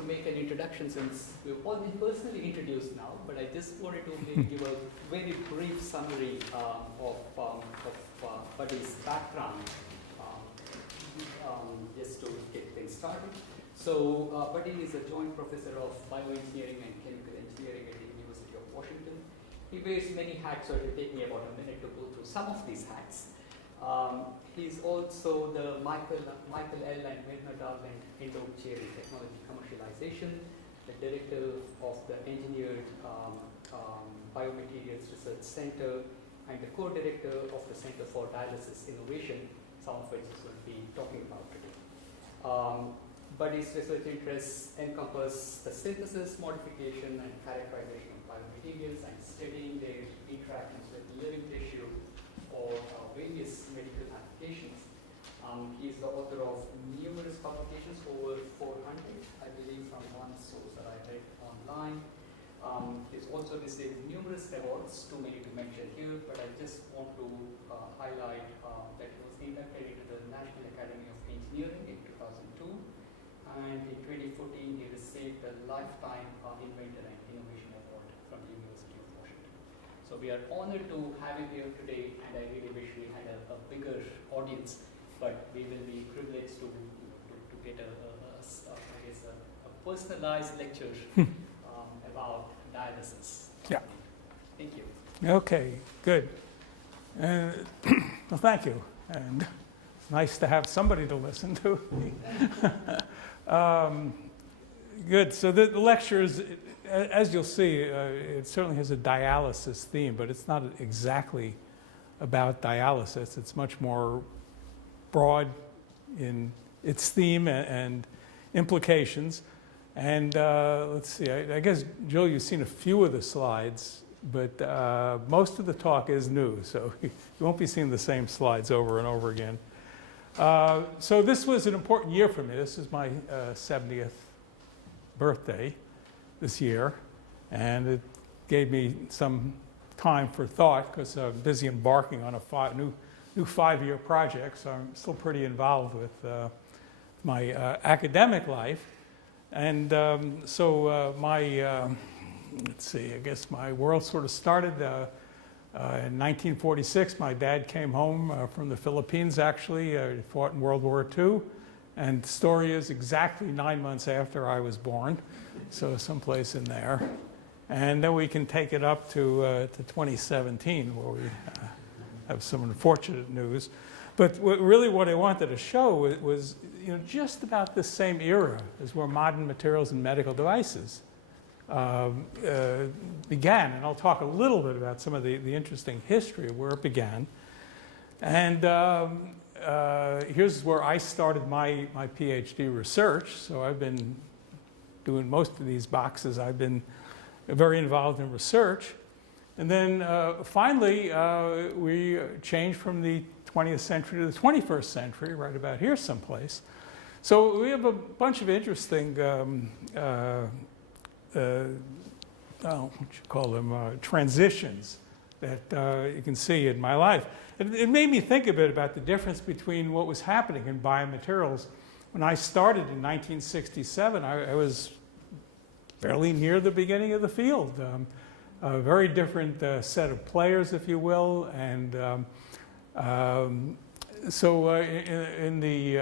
to make an introduction since we've all been personally introduced now, but I just wanted to maybe give a very brief summary of Buddy's background, just to get things started. So Buddy is a joint professor of bioengineering and chemical engineering at the University of Washington. He wears many hats, so it will take me about a minute to go through some of these hats. He's also the Michael L. and Myrna Darland Endowed Chair in Technology Commercialization, the director of the Engineered Biomaterials Research Center, and the co-director of the Center for Dialysis Innovation, some of which is going to be talking about today. Buddy's research interests encompass the synthesis, modification, and characterization of biomaterials and studying their interactions with living tissue for various medical applications. He is the author of numerous publications, over 400, I believe, from one source that I read online. He's also received numerous awards, too many to mention here, but I just want to highlight that he was inducted into the National Academy of Engineering in 2002, and in 2014 he received the Lifetime Inventor and Innovation Award from the University of Washington. So we are honored to have him here today, and I really wish we had a bigger audience, but we will be privileged to get a personalized lecture about dialysis. Yeah. Thank you. Okay, good. Well, thank you. And nice to have somebody to listen to. Good. So the lecture is, as you'll see, it certainly has a dialysis theme, but it's not exactly about dialysis. It's much more broad in its theme and implications. And let's see, I guess, Jill, you've seen a few of the slides, but most of the talk is new, so you won't be seeing the same slides over and over again. So this was an important year for me. This is my 70th birthday this year, and it gave me some time for thought because I'm busy embarking on a new 5-year project, so I'm still pretty involved with my academic life. And let's see, I guess my world sort of started in 1946. My dad came home from the Philippines, actually. He fought in World War II. And the story is exactly 9 months after I was born, so someplace in there. And then we can take it up to 2017, where we have some unfortunate news. But what I wanted to show was just about the same era as where modern materials and medical devices began. And I'll talk a little bit about some of the interesting history of where it began. And here's where I started my PhD research. So I've been doing most of these boxes. I've been very involved in research. And then finally, we changed from the 20th century to the 21st century, right about here someplace. So we have a bunch of interesting, transitions that you can see in my life. It made me think a bit about the difference between what was happening in biomaterials. When I started in 1967, I was fairly near the beginning of the field. A very different set of players, if you will, and so in the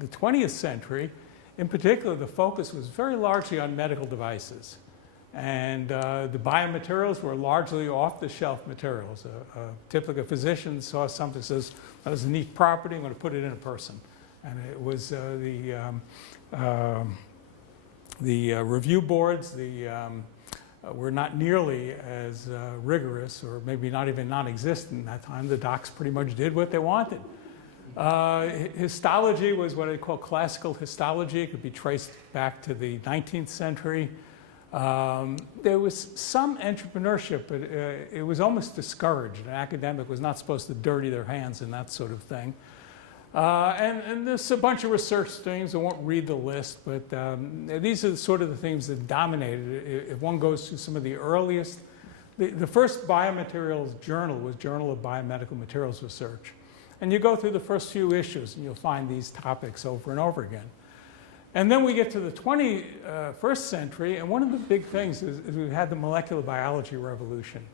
20th century, in particular, the focus was very largely on medical devices. And the biomaterials were largely off-the-shelf materials. Typically, a physician saw something, says, that is a neat property, I'm going to put it in a person. And it was the review boards, were not nearly as rigorous, or maybe not even non-existent at that time. The docs pretty much did what they wanted. Histology was what I call classical histology. It could be traced back to the 19th century. There was some entrepreneurship, but it was almost discouraged. An academic was not supposed to dirty their hands and that sort of thing. And there's a bunch of research things. I won't read the list, but these are sort of the things that dominated. If one goes through some of the earliest, the first biomaterials journal was Journal of Biomedical Materials Research. And you go through the first few issues and you'll find these topics over and over again. And then we get to the 21st century, and one of the big things is we've had the molecular biology revolution.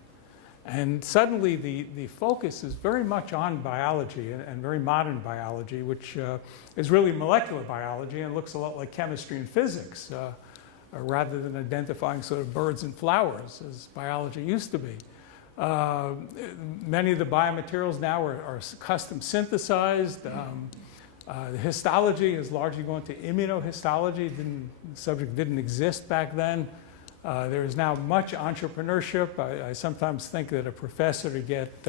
And suddenly the focus is very much on biology and very modern biology, which is really molecular biology and looks a lot like chemistry and physics, rather than identifying sort of birds and flowers as biology used to be. Many of the biomaterials now are custom synthesized. The histology is largely going to immunohistology. The subject didn't exist back then. There is now much entrepreneurship. I sometimes think that a professor to get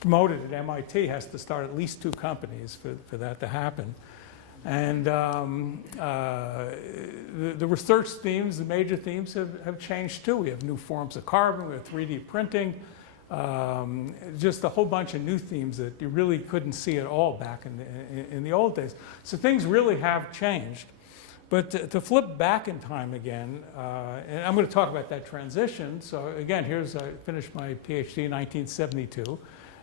promoted at MIT has to start at least 2 companies for that to happen. And the research themes, the major themes have changed too. We have new forms of carbon, we have 3D printing, just a whole bunch of new themes that you really couldn't see at all back in the old days. So things really have changed. But to flip back in time again, and I'm going to talk about that transition. So again, I finished my PhD in 1972.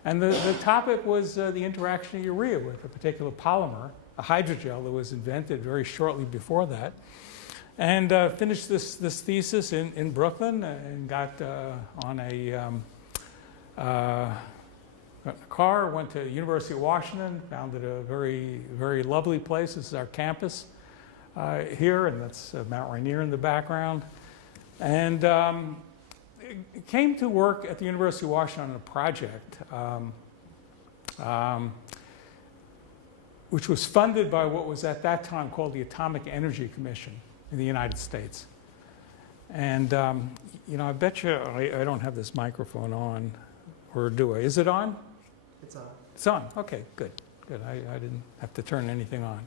And the topic was the interaction of urea with a particular polymer, a hydrogel that was invented very shortly before that. And finished this thesis in Brooklyn and got on a car, went to University of Washington, found it a very, very lovely place. This is our campus here, and that's Mount Rainier in the background. And came to work at the University of Washington on a project which was funded by what was at that time called the Atomic Energy Commission in the United States. And, I bet you I don't have this microphone on, or do I? Is it on? It's on. It's on. Okay, good. Good. I didn't have to turn anything on.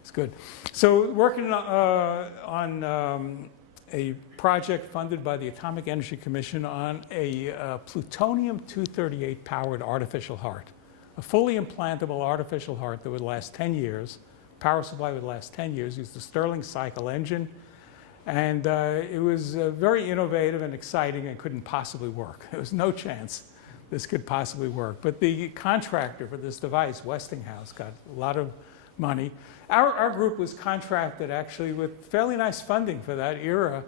It's good. So working on a project funded by the Atomic Energy Commission on a plutonium-238 powered artificial heart. A fully implantable artificial heart that would last 10 years. Power supply would last 10 years. Used a Stirling cycle engine. And it was very innovative and exciting and couldn't possibly work. There was no chance this could possibly work. But the contractor for this device, Westinghouse, got a lot of money. Our group was contracted actually with fairly nice funding for that era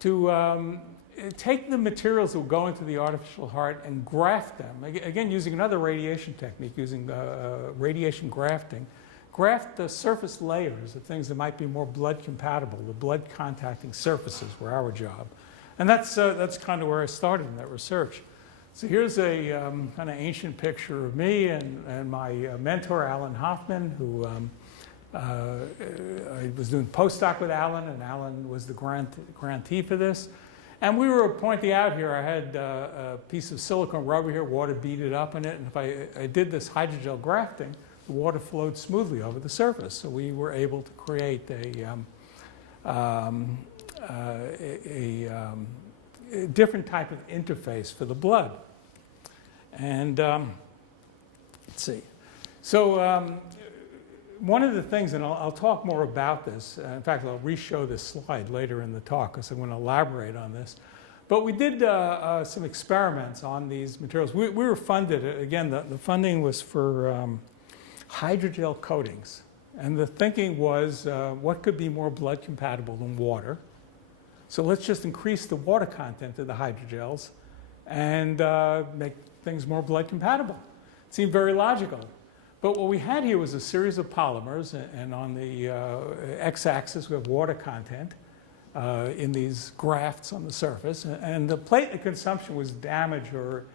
to take the materials that would go into the artificial heart and graft them. Again, using another radiation technique, using radiation grafting. Graft the surface layers of things that might be more blood compatible. The blood contacting surfaces were our job. And that's kind of where I started in that research. So here's a kind of ancient picture of me and my mentor, Alan Hoffman, who I was doing postdoc with Alan, and Alan was the grantee for this. And we were pointing out here, I had a piece of silicone rubber here, water beaded up in it, and if I did this hydrogel grafting, the water flowed smoothly over the surface. So we were able to create a different type of interface for the blood. And let's see. So one of the things, and I'll talk more about this, in fact, I'll re-show this slide later in the talk because I'm going to elaborate on this. But we did some experiments on these materials. We were funded, again, the funding was for hydrogel coatings. And the thinking was, what could be more blood compatible than water? So let's just increase the water content of the hydrogels and make things more blood compatible. It seemed very logical. But what we had here was a series of polymers, and on the x-axis we have water content in these grafts on the surface, and the platelet consumption was damage or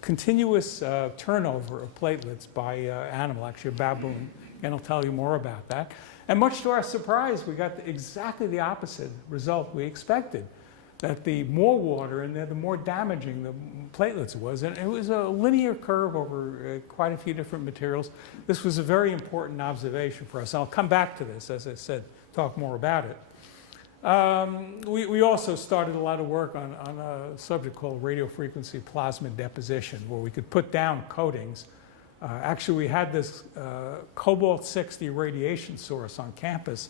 continuous turnover of platelets by animal, actually a baboon, and I'll tell you more about that. And much to our surprise, we got exactly the opposite result we expected. That the more water in there, the more damaging the platelets was. And it was a linear curve over quite a few different materials. This was a very important observation for us. I'll come back to this, as I said, talk more about it. We also started a lot of work on a subject called radiofrequency plasma deposition, where we could put down coatings. Actually, we had this cobalt-60 radiation source on campus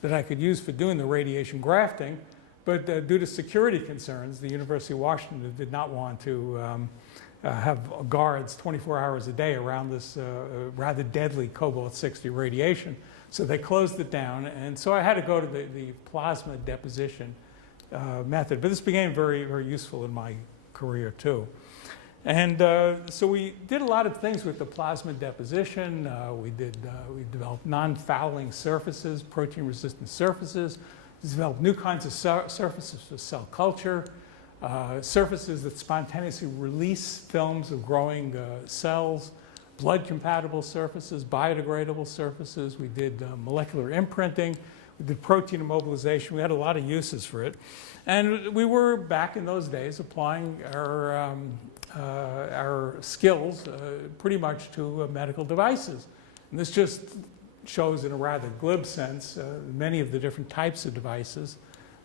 that I could use for doing the radiation grafting. But due to security concerns, the University of Washington did not want to have guards 24 hours a day around this rather deadly cobalt-60 radiation. So they closed it down, and so I had to go to the plasma deposition method. But this became very, very useful in my career too. And so we did a lot of things with the plasma deposition. We developed non-fouling surfaces, protein-resistant surfaces. We developed new kinds of surfaces for cell culture, surfaces that spontaneously release films of growing cells, blood-compatible surfaces, biodegradable surfaces. We did molecular imprinting. We did protein immobilization. We had a lot of uses for it. And we were, back in those days, applying our skills pretty much to medical devices. And this just shows, in a rather glib sense, many of the different types of devices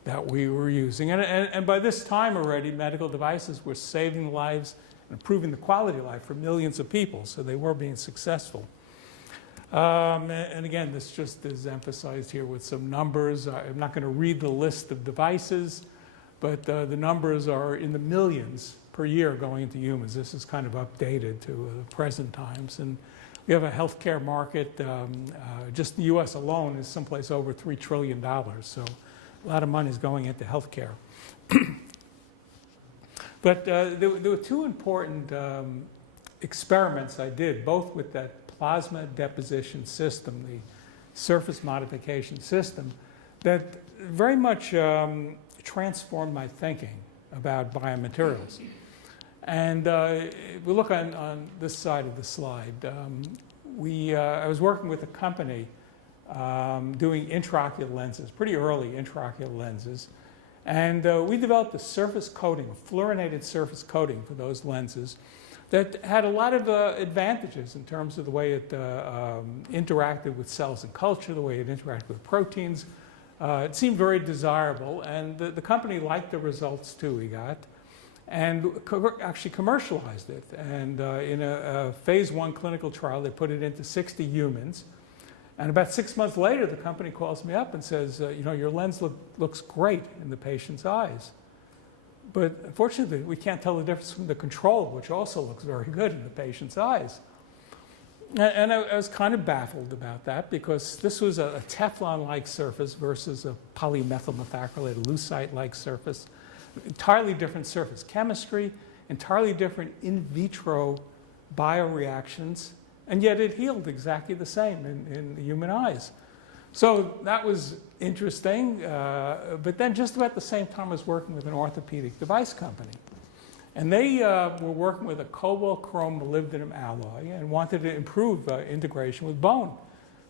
that we were using. And by this time already, medical devices were saving lives and improving the quality of life for millions of people, so they were being successful. And again, this just is emphasized here with some numbers. I'm not going to read the list of devices, but the numbers are in the millions per year going into humans. This is kind of updated to the present times. And we have a healthcare market, just the US alone is someplace over $3 trillion. So a lot of money is going into healthcare. But there were two important experiments I did, both with that plasma deposition system, the surface modification system, that very much transformed my thinking about biomaterials. And if we look on this side of the slide, I was working with a company doing intraocular lenses, pretty early intraocular lenses. And we developed a surface coating, a fluorinated surface coating for those lenses that had a lot of advantages in terms of the way it interacted with cells and culture, the way it interacted with proteins. It seemed very desirable, and the company liked the results too we got, and actually commercialized it. And in a phase 1 clinical trial, they put it into 60 humans. And about 6 months later, the company calls me up and says, you know, your lens looks great in the patient's eyes. But unfortunately, we can't tell the difference from the control, which also looks very good in the patient's eyes. And I was kind of baffled about that, because this was a Teflon-like surface versus a polymethyl methacrylate, lucite-like surface. Entirely different surface chemistry, entirely different in vitro bioreactions, and yet it healed exactly the same in the human eyes. So that was interesting, but then just about the same time I was working with an orthopedic device company. And they were working with a cobalt chrome molybdenum alloy and wanted to improve integration with bone.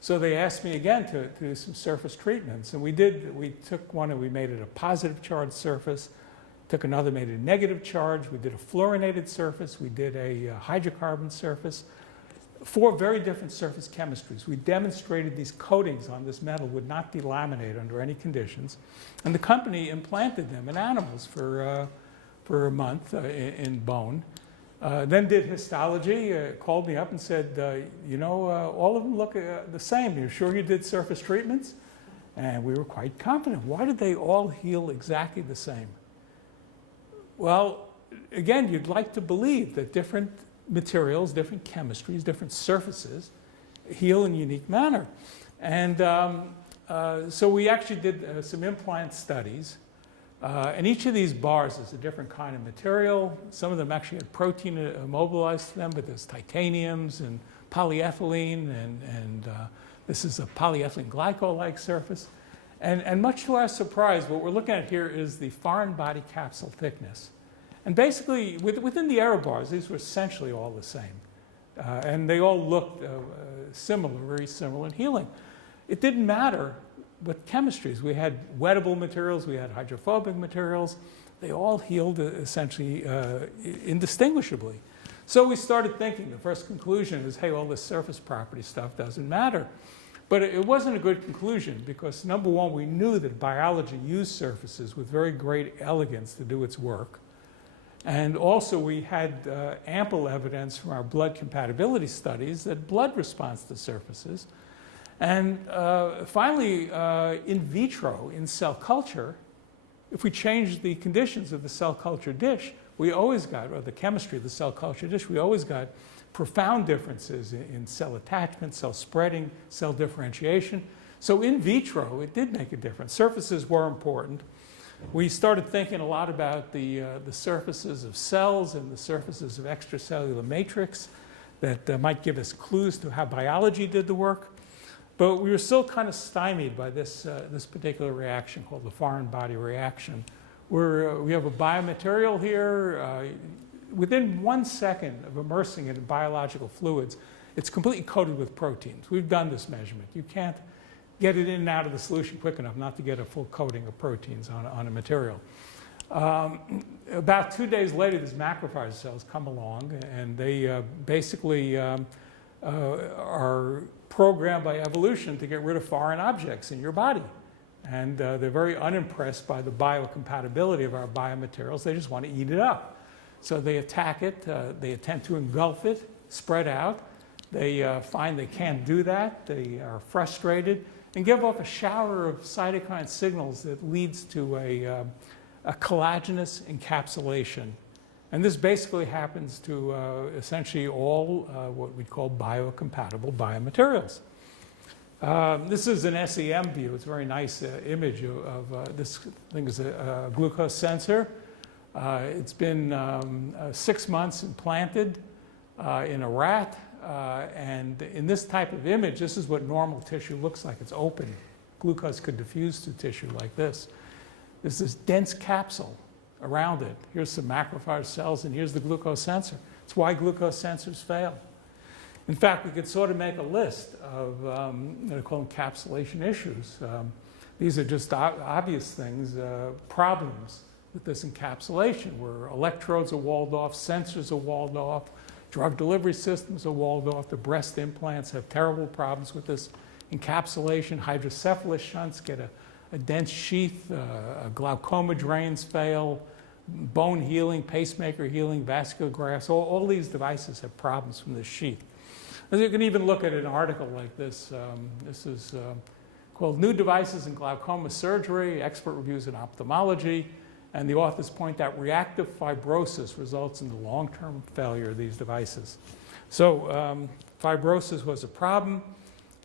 So they asked me again to do some surface treatments. And we did. We took one and we made it a positive charged surface, took another, made it a negative charge. We did a fluorinated surface. We did a hydrocarbon surface. 4 very different surface chemistries. We demonstrated these coatings on this metal would not delaminate under any conditions. And the company implanted them in animals for a month in bone. Then did histology, called me up and said, you know, all of them look the same. You're sure you did surface treatments? And we were quite confident. Why did they all heal exactly the same? Well, again, you'd like to believe that different materials, different chemistries, different surfaces heal in a unique manner. And so we actually did some implant studies. And each of these bars is a different kind of material. Some of them actually had protein immobilized to them, but there's titaniums and polyethylene, and this is a polyethylene glycol-like surface. And much to our surprise, what we're looking at here is the foreign body capsule thickness. And basically, within the error bars, these were essentially all the same. And they all looked similar, very similar in healing. It didn't matter what chemistries. We had wettable materials, we had hydrophobic materials. They all healed essentially indistinguishably. So we started thinking, the first conclusion is, hey, all this surface property stuff doesn't matter. But it wasn't a good conclusion, because number one, we knew that biology used surfaces with very great elegance to do its work. And also we had ample evidence from our blood compatibility studies that blood responds to surfaces. And finally, in vitro, in cell culture, if we change the conditions of the cell culture dish, we always got, or the chemistry of the cell culture dish, we always got profound differences in cell attachment, cell spreading, cell differentiation. So in vitro, it did make a difference. Surfaces were important. We started thinking a lot about the surfaces of cells and the surfaces of extracellular matrix that might give us clues to how biology did the work. But we were still kind of stymied by this particular reaction called the foreign body reaction, where we have a biomaterial here. Within 1 second of immersing it in biological fluids, it's completely coated with proteins. We've done this measurement. You can't get it in and out of the solution quick enough not to get a full coating of proteins on a material. About 2 days later, these macrophage cells come along, and they basically are programmed by evolution to get rid of foreign objects in your body. And they're very unimpressed by the biocompatibility of our biomaterials. They just want to eat it up. So they attack it. They attempt to engulf it, spread out. They find they can't do that. They are frustrated and give off a shower of cytokine signals that leads to a collagenous encapsulation. And this basically happens to essentially all what we call biocompatible biomaterials. This is an SEM view. It's a very nice image of this thing is a glucose sensor. It's been 6 months implanted in a rat. And in this type of image, this is what normal tissue looks like. It's open. Glucose could diffuse to tissue like this. There's this dense capsule around it. Here's some macrophage cells, and here's the glucose sensor. It's why glucose sensors fail. In fact, we could sort of make a list of what I call encapsulation issues. These are just obvious things, problems with this encapsulation, where electrodes are walled off, sensors are walled off, drug delivery systems are walled off. The breast implants have terrible problems with this encapsulation. Hydrocephalus shunts get a dense sheath. Glaucoma drains fail. Bone healing, pacemaker healing, vascular grafts, all these devices have problems from this sheath. And you can even look at an article like this. This is called New Devices in Glaucoma Surgery, Expert Reviews in Ophthalmology. And the authors point out reactive fibrosis results in the long-term failure of these devices. So fibrosis was a problem.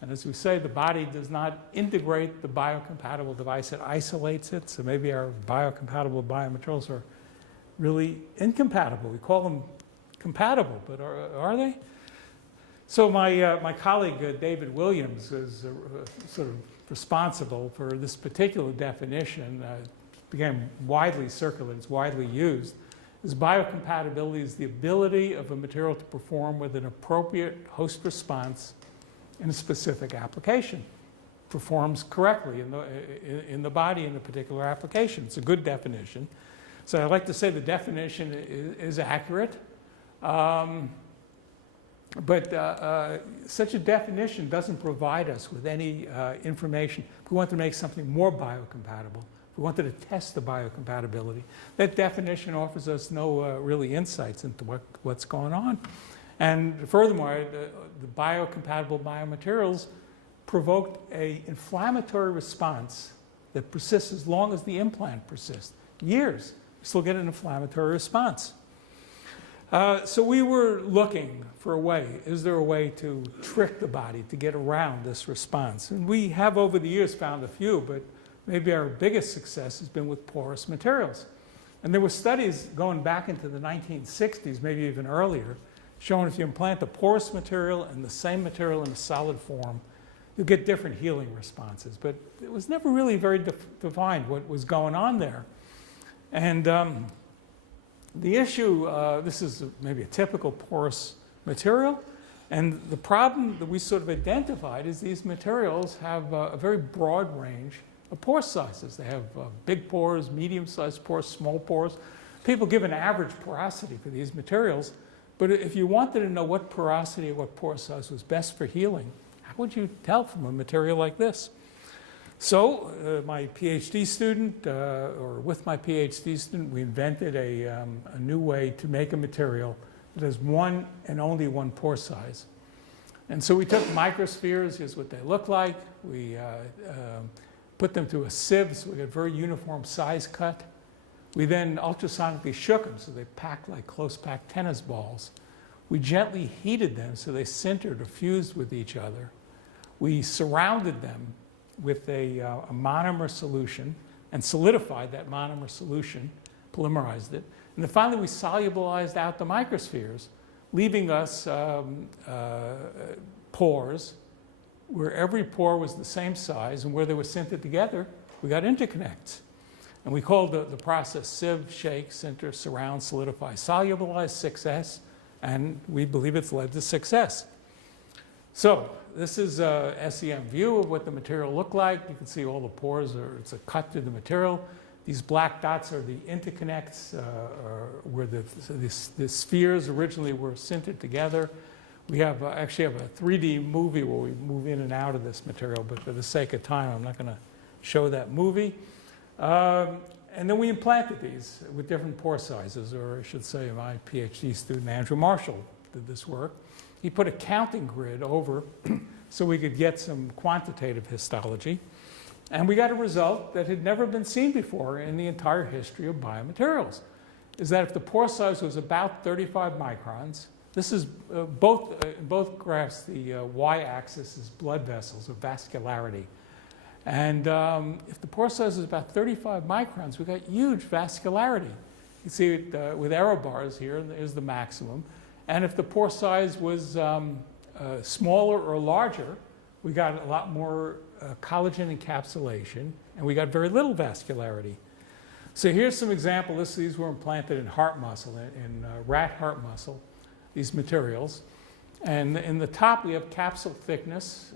And as we say, the body does not integrate the biocompatible device. It isolates it. So maybe our biocompatible biomaterials are really incompatible. We call them compatible, but are they? So my colleague, David Williams, is sort of responsible for this particular definition. Became widely circulated, it's widely used. Is biocompatibility is the ability of a material to perform with an appropriate host response in a specific application. Performs correctly in the body in a particular application. It's a good definition. So I'd like to say the definition is accurate. But such a definition doesn't provide us with any information. If we want to make something more biocompatible, if we wanted to test the biocompatibility, that definition offers us no really insights into what's going on. And furthermore, the biocompatible biomaterials provoked an inflammatory response that persists as long as the implant persists. Years, we still get an inflammatory response. So we were looking for a way. Is there a way to trick the body to get around this response? And we have over the years found a few, but maybe our biggest success has been with porous materials. And there were studies going back into the 1960s, maybe even earlier, showing if you implant a porous material and the same material in a solid form, you get different healing responses. But it was never really very defined what was going on there. And the issue, this is maybe a typical porous material, and the problem that we sort of identified is these materials have a very broad range of pore sizes. They have big pores, medium-sized pores, small pores. People give an average porosity for these materials, but if you wanted to know what porosity or what pore size was best for healing, how would you tell from a material like this? So my PhD student, or with my PhD student, we invented a new way to make a material that has one and only one pore size. And so we took microspheres, here's what they look like. We put them through a sieve, so we got a very uniform size cut. We then ultrasonically shook them so they packed like close-packed tennis balls. We gently heated them so they sintered or fused with each other. We surrounded them with a monomer solution and solidified that monomer solution, polymerized it. And then finally, we solubilized out the microspheres, leaving us pores where every pore was the same size, and where they were sintered together, we got interconnects. And we called the process sieve, shake, sinter, surround, solidify, solubilize, success, and we believe it's led to success. So this is a SEM view of what the material looked like. You can see all the pores, it's a cut through the material. These black dots are the interconnects where the spheres originally were sintered together. We have actually have a 3D movie where we move in and out of this material, but for the sake of time, I'm not going to show that movie. And then we implanted these with different pore sizes, or I should say my PhD student, Andrew Marshall, did this work. He put a counting grid over so we could get some quantitative histology. And we got a result that had never been seen before in the entire history of biomaterials, is that if the pore size was about 35 microns, this is both graphs, the y-axis is blood vessels or vascularity. And if the pore size is about 35 microns, we got huge vascularity. You see it with arrow bars here, there's the maximum. And if the pore size was smaller or larger, we got a lot more collagen encapsulation, and we got very little vascularity. So here's some examples. These were implanted in heart muscle, in rat heart muscle, these materials. And in the top, we have capsule thickness.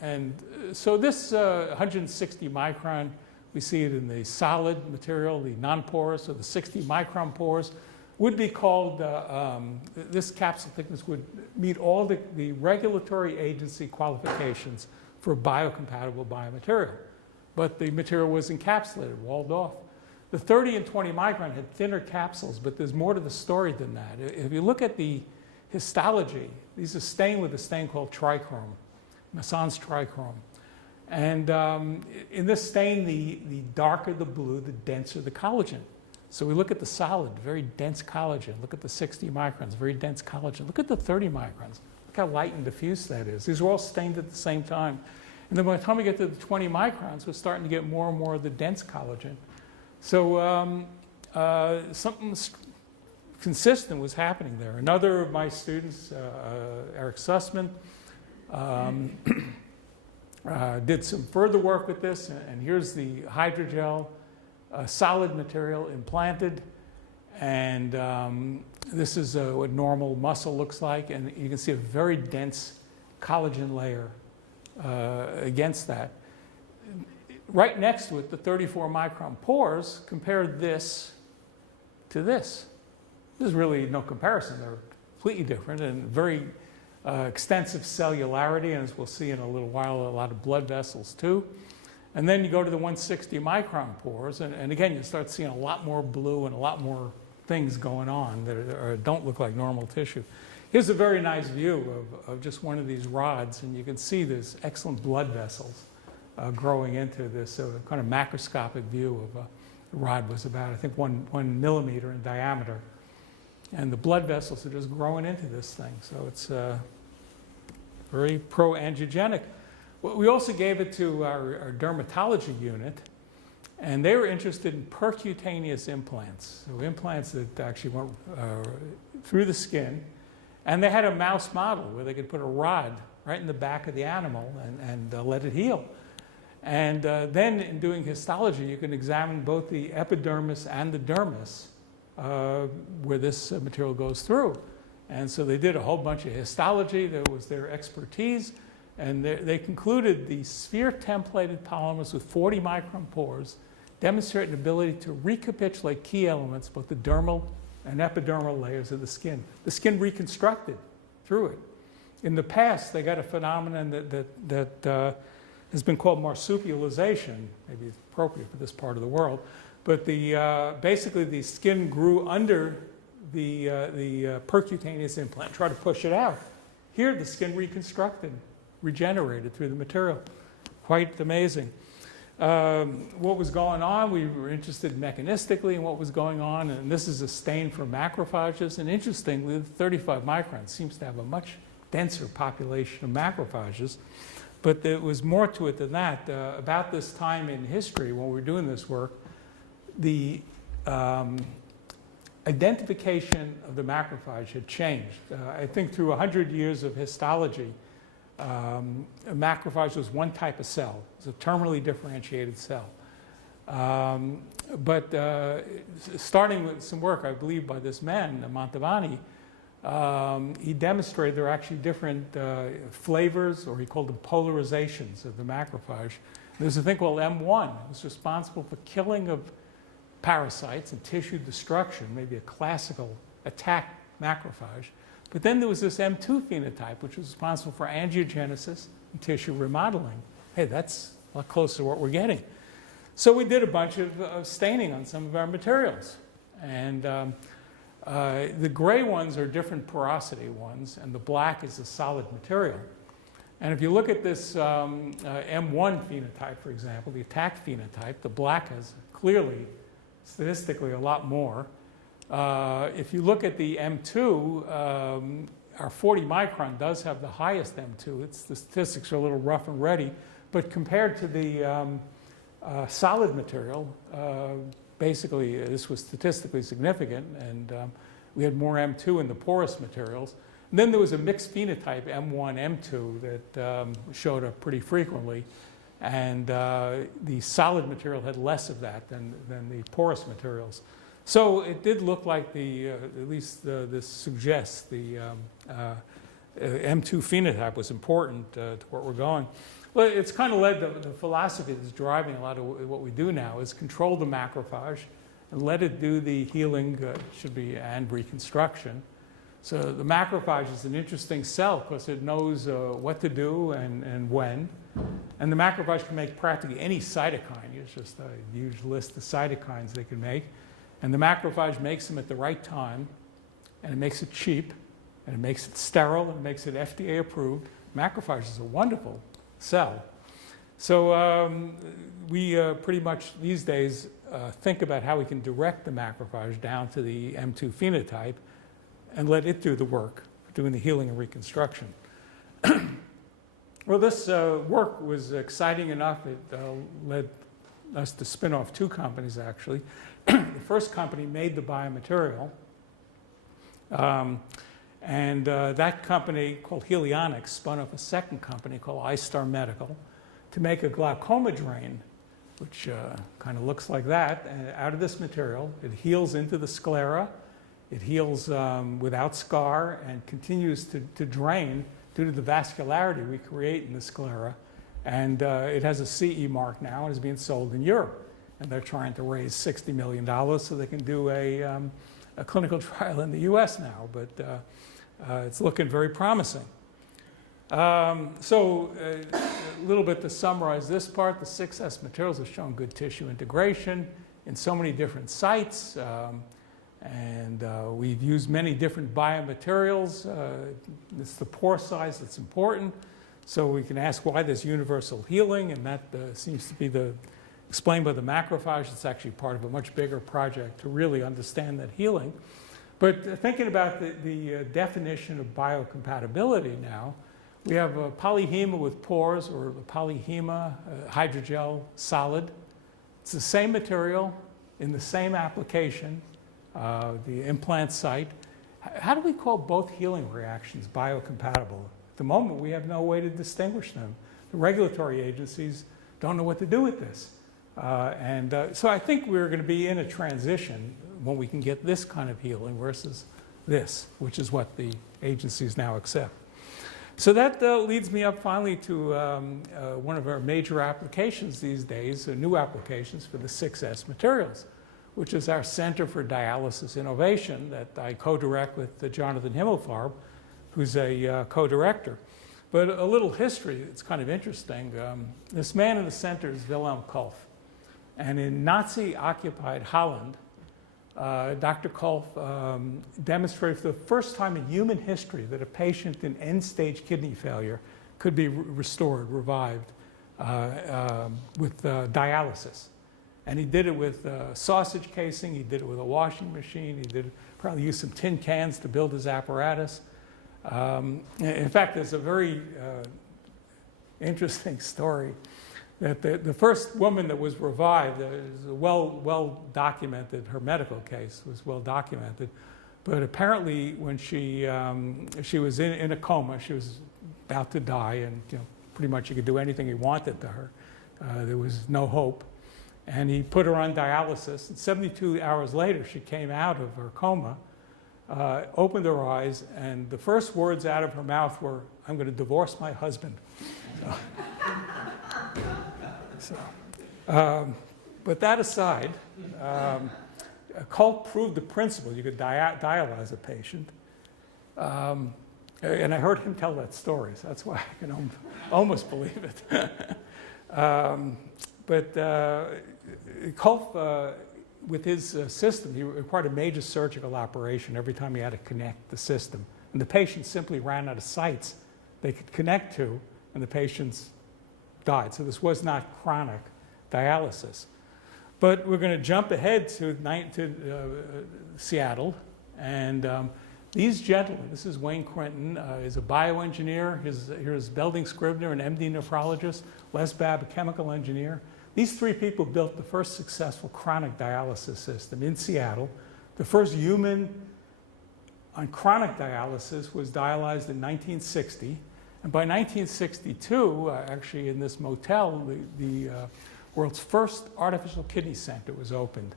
And so this 160 micron, we see it in the solid material, the non-porous, or the 60 micron pores, would be called, this capsule thickness would meet all the regulatory agency qualifications for a biocompatible biomaterial. But the material was encapsulated, walled off. The 30 and 20 micron had thinner capsules, but there's more to the story than that. If you look at the histology, these are stained with a stain called trichrome, Masson's trichrome. And in this stain, the darker the blue, the denser the collagen. So we look at the solid, very dense collagen. Look at the 60 microns, very dense collagen. Look at the 30 microns. Look how light and diffuse that is. These are all stained at the same time. And then by the time we get to the 20 microns, we're starting to get more and more of the dense collagen. So something consistent was happening there. Another of my students, Eric Sussman, did some further work with this, and here's the hydrogel, solid material implanted, and this is what normal muscle looks like, and you can see a very dense collagen layer against that. Right next to it, the 34 micron pores, compare this to this. There's really no comparison. They're completely different and very extensive cellularity, and as we'll see in a little while, a lot of blood vessels too. And then you go to the 160 micron pores, and again, you start seeing a lot more blue and a lot more things going on that don't look like normal tissue. Here's a very nice view of just one of these rods, and you can see there's excellent blood vessels growing into this kind of macroscopic view of the rod was about, I think, 1 millimeter in diameter. And the blood vessels are just growing into this thing. So it's very pro-angiogenic. We also gave it to our dermatology unit, and they were interested in percutaneous implants. So implants that actually went through the skin. And they had a mouse model where they could put a rod right in the back of the animal and let it heal. And then in doing histology, you can examine both the epidermis and the dermis where this material goes through. And so they did a whole bunch of histology. That was their expertise. And they concluded the sphere templated polymers with 40 micron pores demonstrate an ability to recapitulate key elements, both the dermal and epidermal layers of the skin. The skin reconstructed through it. In the past, they got a phenomenon that has been called marsupialization, maybe it's appropriate for this part of the world, but basically the skin grew under the percutaneous implant, tried to push it out. Here, the skin reconstructed, regenerated through the material. Quite amazing. what was going on. We were interested mechanistically in what was going on, and this is a stain for macrophages. And interestingly, the 35 microns seems to have a much denser population of macrophages. But there was more to it than that. About this time in history, when we were doing this work, the identification of the macrophage had changed. I think through 100 years of histology, a macrophage was one type of cell. It was a terminally differentiated cell. But starting with some work, I believe, by this man, Mantovani, he demonstrated there are actually different flavors, or he called them polarizations of the macrophage. There's a thing called M1. It's responsible for killing of parasites and tissue destruction, maybe a classical attack macrophage. But then there was this M2 phenotype, which was responsible for angiogenesis and tissue remodeling. Hey, that's a lot closer to what we're getting. So we did a bunch of staining on some of our materials. And the gray ones are different porosity ones, and the black is a solid material. And if you look at this M1 phenotype, for example, the attack phenotype, the black has clearly, statistically, a lot more. If you look at the M2, our 40 micron does have the highest M2. The statistics are a little rough and ready, but compared to the solid material, basically this was statistically significant, and we had more M2 in the porous materials. And then there was a mixed phenotype, M1, M2, that showed up pretty frequently, and the solid material had less of that than the porous materials. So it did look like at least this suggests the M2 phenotype was important to where we're going. Well, it's kind of led the philosophy that's driving a lot of what we do now is control the macrophage and let it do the healing, and reconstruction. So the macrophage is an interesting cell because it knows what to do and when. And the macrophage can make practically any cytokine. It's just a huge list of cytokines they can make. And the macrophage makes them at the right time, and it makes it cheap, and it makes it sterile, and it makes it FDA approved. Macrophage is a wonderful cell. So we pretty much these days think about how we can direct the macrophage down to the M2 phenotype and let it do the work, doing the healing and reconstruction. Well, this work was exciting enough. It led us to spin off two companies, actually. The first company made the biomaterial. And that company, called Helionics, spun off a second company called iStar Medical to make a glaucoma drain, which kind of looks like that. And out of this material, it heals into the sclera. It heals without scar and continues to drain due to the vascularity we create in the sclera. And it has a CE mark now and is being sold in Europe. And they're trying to raise $60 million so they can do a clinical trial in the US now. But it's looking very promising. So a little bit to summarize this part, the 6S materials have shown good tissue integration in so many different sites. And we've used many different biomaterials. It's the pore size that's important. So we can ask why there's universal healing, and that seems to be explained by the macrophage. It's actually part of a much bigger project to really understand that healing. But thinking about the definition of biocompatibility now, we have a polyhema with pores, or a polyhema hydrogel solid. It's the same material in the same application, the implant site. How do we call both healing reactions biocompatible? At the moment, we have no way to distinguish them. The regulatory agencies don't know what to do with this. So I think we're going to be in a transition when we can get this kind of healing versus this, which is what the agencies now accept. So that leads me up finally to one of our major applications these days, new applications for the 6S materials, which is our Center for Dialysis Innovation that I co-direct with Jonathan Himmelfarb, who's a co-director. But a little history, it's kind of interesting. This man in the center is Wilhelm Kolff. And in Nazi-occupied Holland, Dr. Kolff demonstrated for the first time in human history that a patient in end-stage kidney failure could be restored, revived, with dialysis. And he did it with sausage casing, he did it with a washing machine, probably used some tin cans to build his apparatus. In fact, there's a very interesting story that the first woman that was revived is well documented, her medical case was well documented, but apparently when she was in a coma, she was about to die, and pretty much he could do anything he wanted to her. There was no hope. And he put her on dialysis, and 72 hours later she came out of her coma, opened her eyes, and the first words out of her mouth were, "I'm going to divorce my husband." But that aside, Culp proved the principle. You could dialyze a patient. And I heard him tell that story, so that's why I can almost believe it. But Culp, with his system, he required a major surgical operation every time he had to connect the system. And the patient simply ran out of sites they could connect to, and the patients died. So this was not chronic dialysis. But we're going to jump ahead to Seattle. And these gentlemen, this is Wayne Quinton, is a bioengineer. Here's Belding Scribner, an MD nephrologist. Les Babb, a chemical engineer. These three people built the first successful chronic dialysis system in Seattle. The first human on chronic dialysis was dialyzed in 1960. And by 1962, actually in this motel, the world's first artificial kidney center was opened.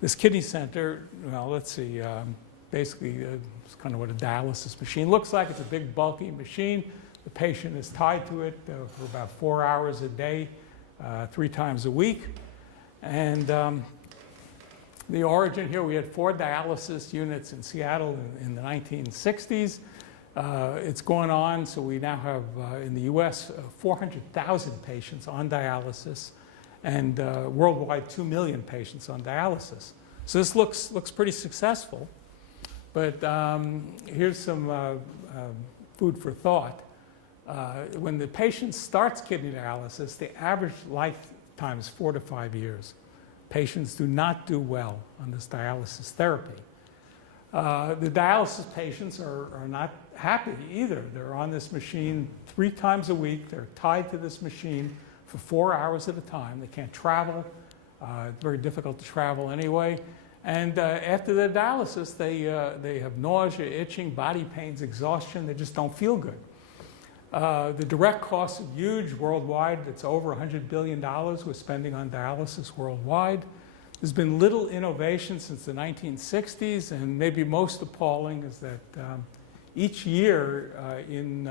This kidney center, well, let's see, basically it's kind of what a dialysis machine looks like. It's a big, bulky machine. The patient is tied to it for about 4 hours a day, 3 times a week. And the origin here, we had 4 dialysis units in Seattle in the 1960s. It's going on, so we now have in the US 400,000 patients on dialysis, and worldwide 2 million patients on dialysis. So this looks pretty successful, but here's some food for thought. When the patient starts kidney dialysis, the average lifetime is 4 to 5 years. Patients do not do well on this dialysis therapy. The dialysis patients are not happy either. They're on this machine 3 times a week. They're tied to this machine for 4 hours at a time. They can't travel. It's very difficult to travel anyway. And after the dialysis, they have nausea, itching, body pains, exhaustion. They just don't feel good. The direct costs are huge worldwide. It's over $100 billion we're spending on dialysis worldwide. There's been little innovation since the 1960s, and maybe most appalling is that each year in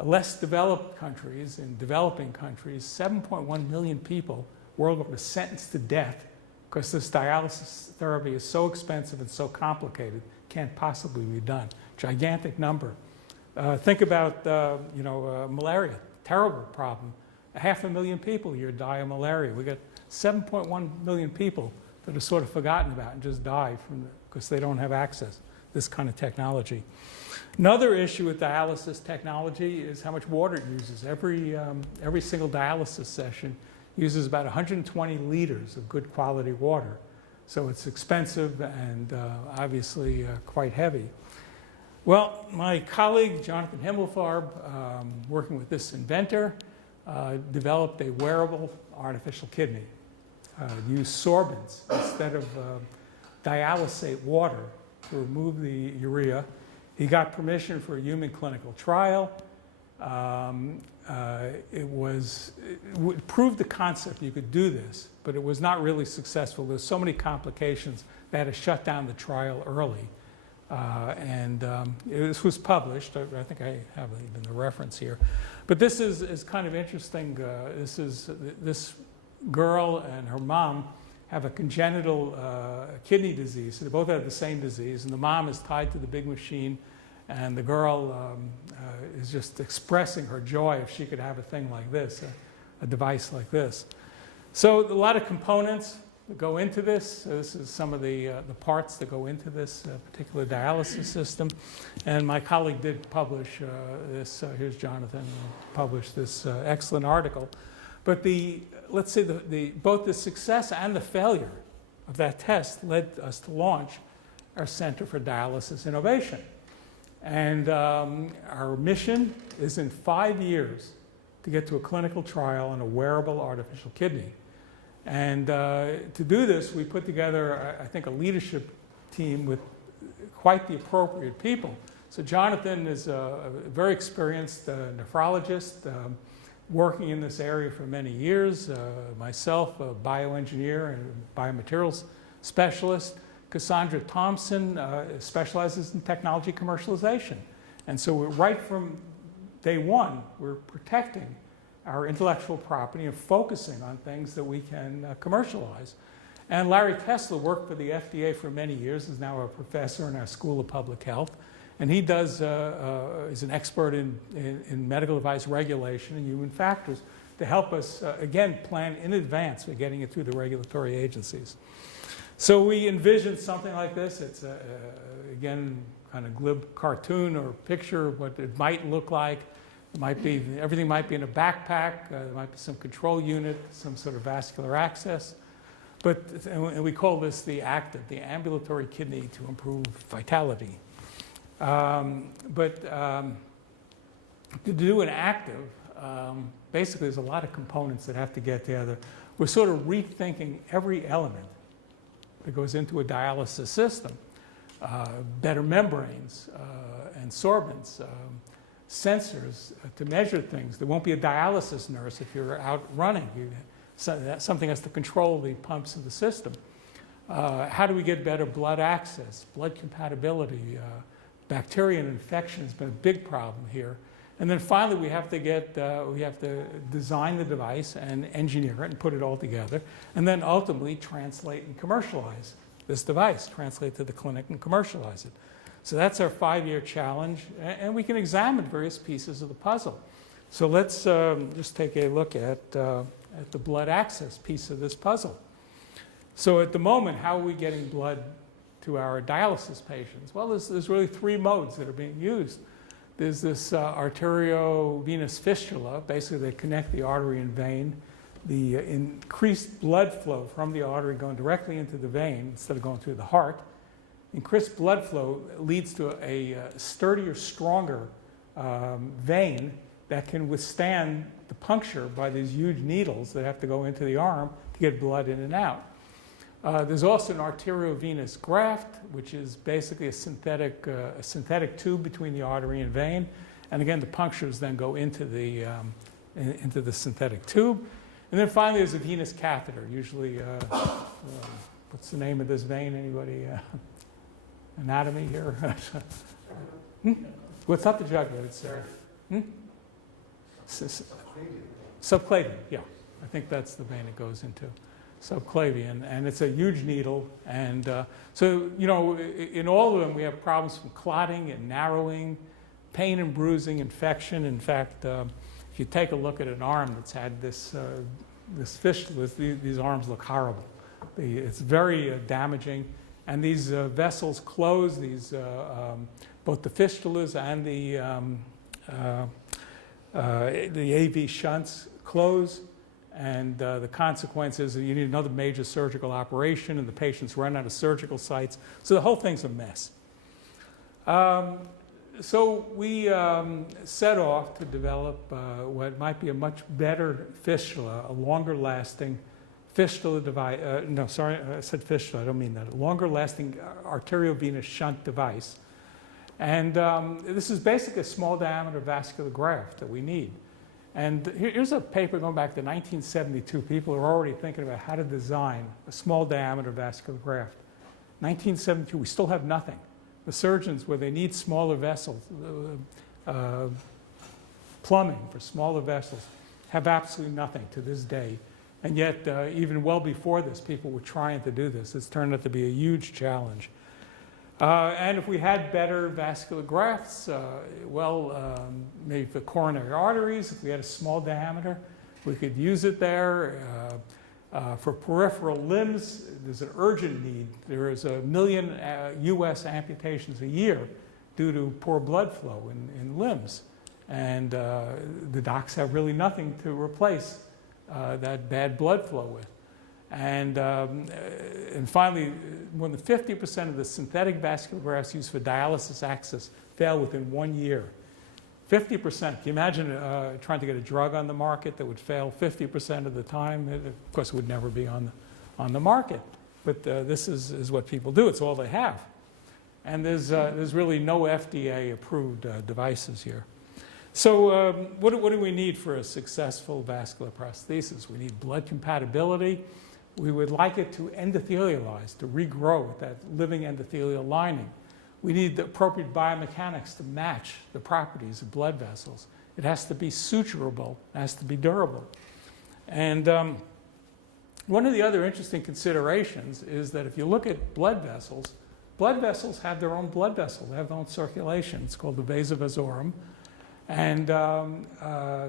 less developed countries, in developing countries, 7.1 million people worldwide are sentenced to death because this dialysis therapy is so expensive and so complicated, can't possibly be done. Gigantic number. Think about malaria, terrible problem. 500,000 people a year die of malaria. We got 7.1 million people that are sort of forgotten about and just die because they don't have access to this kind of technology. Another issue with dialysis technology is how much water it uses. Every single dialysis session uses about 120 liters of good quality water. So it's expensive and obviously quite heavy. Well, my colleague, Jonathan Himmelfarb, working with this inventor, developed a wearable artificial kidney. Used sorbents instead of dialysate water to remove the urea. He got permission for a human clinical trial. It proved the concept you could do this, but it was not really successful. There's so many complications, they had to shut down the trial early. This was published. I think I have even the reference here. But this is kind of interesting. This girl and her mom have a congenital kidney disease. So they both have the same disease, and the mom is tied to the big machine, and the girl is just expressing her joy if she could have a thing like this, a device like this. So a lot of components. that go into this. So this is some of the parts that go into this particular dialysis system. And my colleague did publish this. Here's Jonathan, published this excellent article. But let's say both the success and the failure of that test led us to launch our Center for Dialysis Innovation. And our mission is in 5 years to get to a clinical trial on a wearable artificial kidney. And to do this, we put together, I think, a leadership team with quite the appropriate people. So Jonathan is a very experienced nephrologist, working in this area for many years. Myself, a bioengineer and biomaterials specialist. Cassandra Thompson specializes in technology commercialization. And so right from day one, we're protecting our intellectual property and focusing on things that we can commercialize. And Larry Tesla worked for the FDA for many years, is now a professor in our School of Public Health. And he is an expert in medical device regulation and human factors to help us, again, plan in advance for getting it through the regulatory agencies. So we envisioned something like this. It's, again, kind of glib cartoon or picture of what it might look like. It might be, everything might be in a backpack. There might be some control unit, some sort of vascular access. And we call this the AKTIV, the ambulatory kidney to improve vitality. To do an AKTIV, basically there's a lot of components that have to get together. We're sort of rethinking every element that goes into a dialysis system. Better membranes and sorbents, sensors to measure things. There won't be a dialysis nurse if you're out running. Something has to control the pumps of the system. How do we get better blood access, blood compatibility? Bacteria and infection has been a big problem here. And then finally, we have to design the device and engineer it and put it all together, and then ultimately translate and commercialize this device, translate to the clinic and commercialize it. So that's our 5-year challenge, and we can examine various pieces of the puzzle. So let's just take a look at the blood access piece of this puzzle. So at the moment, how are we getting blood to our dialysis patients? Well, there's really 3 modes that are being used. There's this arteriovenous fistula. Basically, they connect the artery and vein. The increased blood flow from the artery going directly into the vein instead of going through the heart. Increased blood flow leads to a sturdier, stronger vein that can withstand the puncture by these huge needles that have to go into the arm to get blood in and out. There's also an arteriovenous graft, which is basically a synthetic tube between the artery and vein. And again, the punctures then go into the synthetic tube. And then finally, there's a venous catheter. Usually, what's the name of this vein? Anybody? Anatomy here? What's up the jugular? It's subclavian. Yeah, I think that's the vein it goes into. Subclavian, and it's a huge needle. And so, you know, in all of them, we have problems from clotting and narrowing, pain and bruising, infection. In fact, if you take a look at an arm that's had this fistula, these arms look horrible. It's very damaging. And these vessels close, both the fistulas and the AV shunts close. And the consequence is that you need another major surgical operation, and the patients run out of surgical sites. So the whole thing's a mess. So we set off to develop what might be a much better fistula, a longer-lasting fistula device. No, sorry, I said fistula. I don't mean that. A longer-lasting arteriovenous shunt device. And this is basically a small-diameter vascular graft that we need. And here's a paper going back to 1972. People are already thinking about how to design a small diameter vascular graft. 1972, we still have nothing. The surgeons, where they need smaller vessels, plumbing for smaller vessels, have absolutely nothing to this day. And yet, even well before this, people were trying to do this. It's turned out to be a huge challenge. And if we had better vascular grafts, maybe for coronary arteries, if we had a small diameter, we could use it there. For peripheral limbs, there's an urgent need. There is 1 million US amputations a year due to poor blood flow in limbs. And the docs have really nothing to replace that bad blood flow with. And finally, more than 50% of the synthetic vascular grafts used for dialysis access fail within 1 year. 50%. Can you imagine trying to get a drug on the market that would fail 50% of the time? It, of course, it would never be on the market. But this is what people do. It's all they have. And there's really no FDA-approved devices here. So what do we need for a successful vascular prosthesis? We need blood compatibility. We would like it to endothelialize, to regrow with that living endothelial lining. We need the appropriate biomechanics to match the properties of blood vessels. It has to be suturable. It has to be durable. And one of the other interesting considerations is that if you look at blood vessels have their own blood vessel. They have their own circulation. It's called the vasa vasorum. And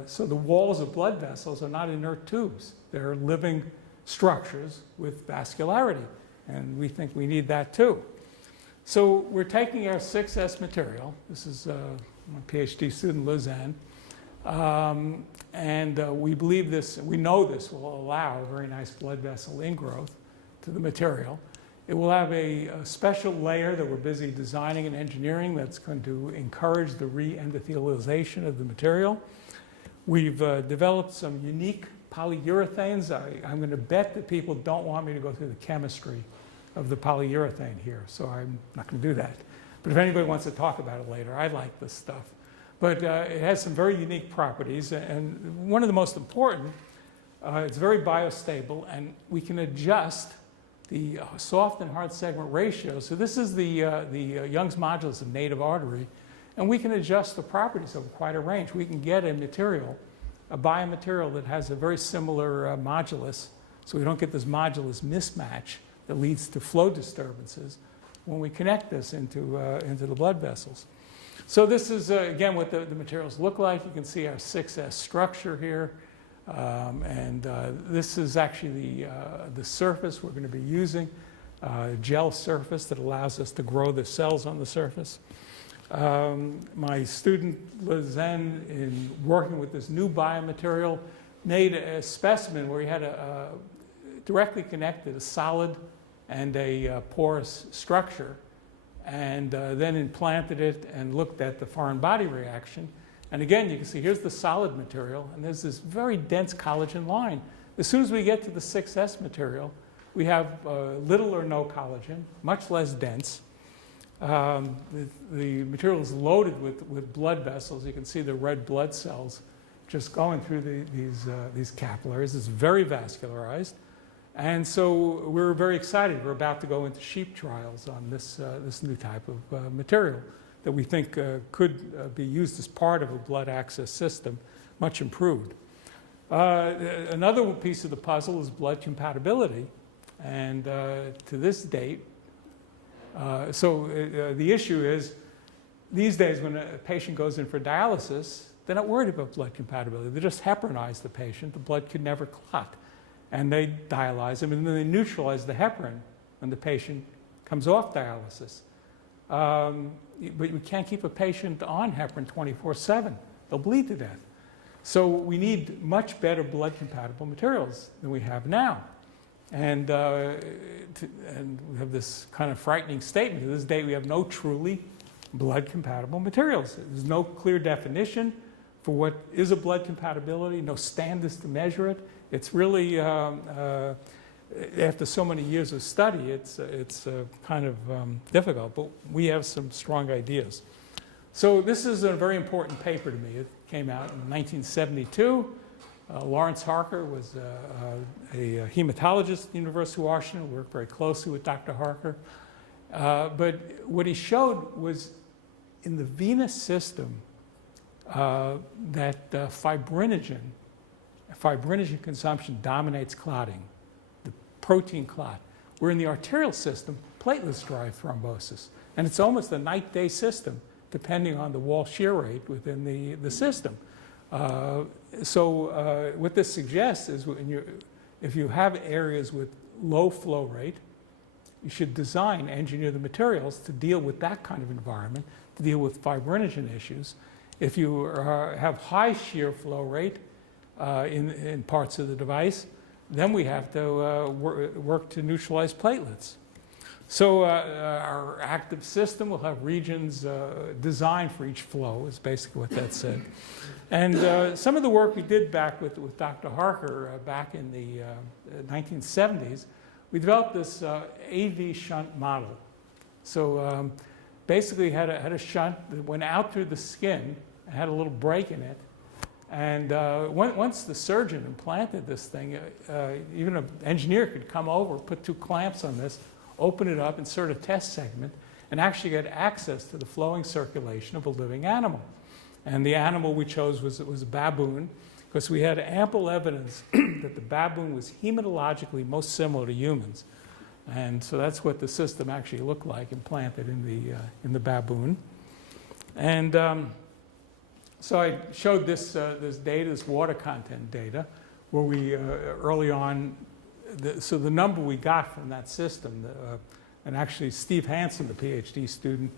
so the walls of blood vessels are not inert tubes. They're living structures with vascularity. And we think we need that too. So we're taking our 6S material. This is my PhD student, Lizanne. We believe this, we know this will allow very nice blood vessel ingrowth to the material. It will have a special layer that we're busy designing and engineering that's going to encourage the re-endothelialization of the material. We've developed some unique polyurethanes. I'm going to bet that people don't want me to go through the chemistry of the polyurethane here, so I'm not going to do that. But if anybody wants to talk about it later, I like this stuff. But it has some very unique properties, and one of the most important, it's very biostable, and we can adjust the soft and hard segment ratio. So this is the Young's modulus of native artery, and we can adjust the properties of quite a range. We can get a material, a biomaterial that has a very similar modulus, so we don't get this modulus mismatch that leads to flow disturbances when we connect this into the blood vessels. So this is, again, what the materials look like. You can see our 6S structure here. This is actually the surface we're going to be using, gel surface that allows us to grow the cells on the surface. My student, Lizanne, in working with this new biomaterial, made a specimen where he had directly connected a solid and a porous structure, and then implanted it and looked at the foreign body reaction. And again, you can see here's the solid material, and there's this very dense collagen line. As soon as we get to the 6S material, we have little or no collagen, much less dense. The material is loaded with blood vessels. You can see the red blood cells just going through these capillaries. It's very vascularized. And so we're very excited. We're about to go into sheep trials on this new type of material that we think could be used as part of a blood access system, much improved. Another piece of the puzzle is blood compatibility. And to this date, the issue is, these days when a patient goes in for dialysis, they're not worried about blood compatibility. They just heparinize the patient. The blood could never clot. And they dialyze them, and then they neutralize the heparin when the patient comes off dialysis. But we can't keep a patient on heparin 24/7. They'll bleed to death. So we need much better blood-compatible materials than we have now. And we have this kind of frightening statement. To this day, we have no truly blood-compatible materials. There's no clear definition for what is a blood compatibility, no standards to measure it. It's really, after so many years of study, it's kind of difficult, but we have some strong ideas. So this is a very important paper to me. It came out in 1972. Lawrence Harker was a hematologist at the University of Washington, worked very closely with Dr. Harker. But what he showed was in the venous system that fibrinogen consumption dominates clotting, the protein clot. Where in the arterial system, platelets drive thrombosis. And it's almost a night-day system, depending on the wall shear rate within the system. What this suggests is when if you have areas with low flow rate, you should engineer the materials to deal with that kind of environment, to deal with fibrinogen issues. If you have high shear flow rate in parts of the device, then we have to work to neutralize platelets. So our active system will have regions designed for each flow, is basically what that said. And some of the work we did back with Dr. Harker back in the 1970s, we developed this AV shunt model. So basically had a shunt that went out through the skin and had a little break in it. And once the surgeon implanted this thing, even an engineer could come over, put 2 clamps on this, open it up, insert a test segment, and actually get access to the flowing circulation of a living animal. And the animal we chose was a baboon, because we had ample evidence that the baboon was hematologically most similar to humans. And so that's what the system actually looked like implanted in the baboon. And so I showed this data, this water content data, where we early on, so the number we got from that system, and actually Steve Hansen, the PhD student,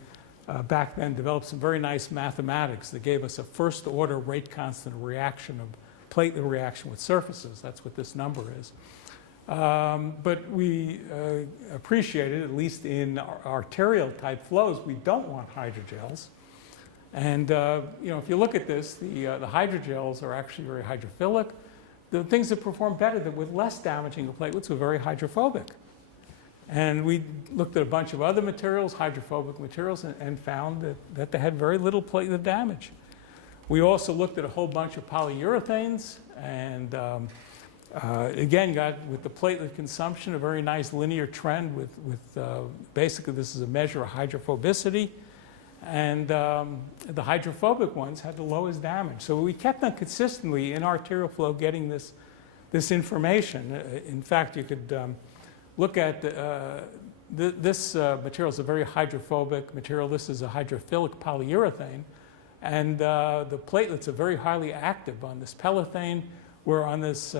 back then developed some very nice mathematics that gave us a first order rate constant reaction of platelet reaction with surfaces. That's what this number is. But we appreciated, at least in arterial type flows, we don't want hydrogels. And if you look at this, the hydrogels are actually very hydrophilic. The things that perform better with less damaging of platelets were very hydrophobic. And we looked at a bunch of other materials, hydrophobic materials, and found that they had very little platelet damage. We also looked at a whole bunch of polyurethanes, and again got, with the platelet consumption, a very nice linear trend with basically this is a measure of hydrophobicity. And the hydrophobic ones had the lowest damage. So we kept on consistently in arterial flow getting this information. In fact, you could look at this material is a very hydrophobic material. This is a hydrophilic polyurethane. And the platelets are very highly active on this pelathane, where on this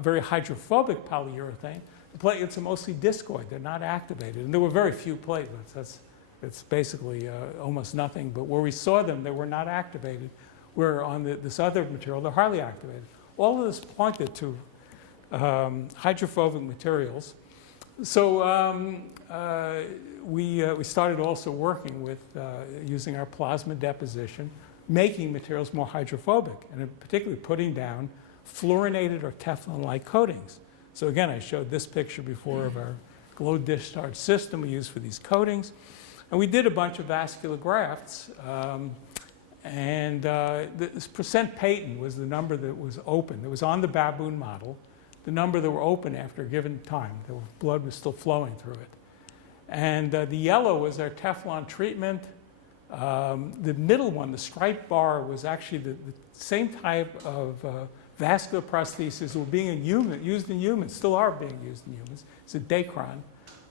very hydrophobic polyurethane, the platelets are mostly discoid. They're not activated. And there were very few platelets. It's basically almost nothing, but where we saw them, they were not activated. Where on this other material, they're highly activated. All of this pointed to hydrophobic materials. So we started also working with using our plasma deposition, making materials more hydrophobic, and particularly putting down fluorinated or Teflon-like coatings. So again, I showed this picture before of our glow discharge system we use for these coatings. And we did a bunch of vascular grafts, and this percent patent was the number that was open. It was on the baboon model, the number that were open after a given time. The blood was still flowing through it. And the yellow was our Teflon treatment. The middle one, the striped bar, was actually the same type of vascular prostheses that were being used in humans, still are being used in humans. It's a Dacron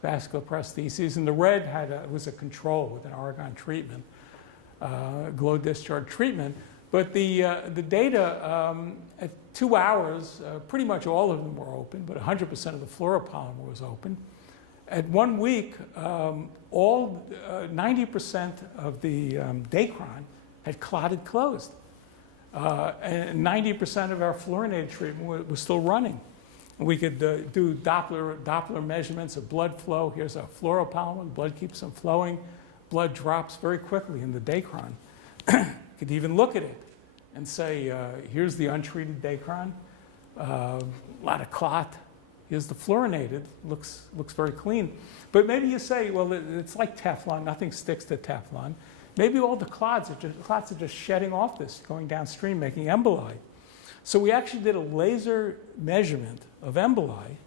vascular prostheses, and the red was a control with an argon treatment, glow discharge treatment. But the data at 2 hours, pretty much all of them were open, but 100% of the fluoropolymer was open. At 1 week, 90% of the Dacron had clotted closed, and 90% of our fluorinated treatment was still running. We could do Doppler measurements of blood flow. Here's our fluoropolymer. Blood keeps on flowing. Blood drops very quickly in the Dacron. You could even look at it and say, here's the untreated Dacron. A lot of clot. Here's the fluorinated. Looks very clean. But maybe you say, well, it's like Teflon. Nothing sticks to Teflon. Maybe all the clots are just shedding off this, going downstream, making emboli. So we actually did a laser measurement of emboli,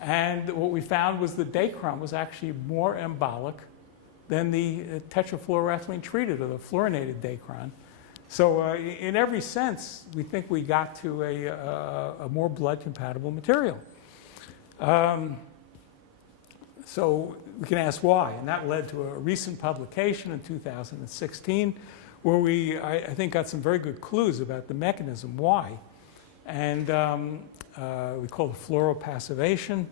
and what we found was the Dacron was actually more embolic than the tetrafluoroethylene treated, or the fluorinated Dacron. So in every sense, we think we got to a more blood-compatible material. So we can ask why, and that led to a recent publication in 2016 where we, I think, got some very good clues about the mechanism why. and we call it Fluoro Passivation.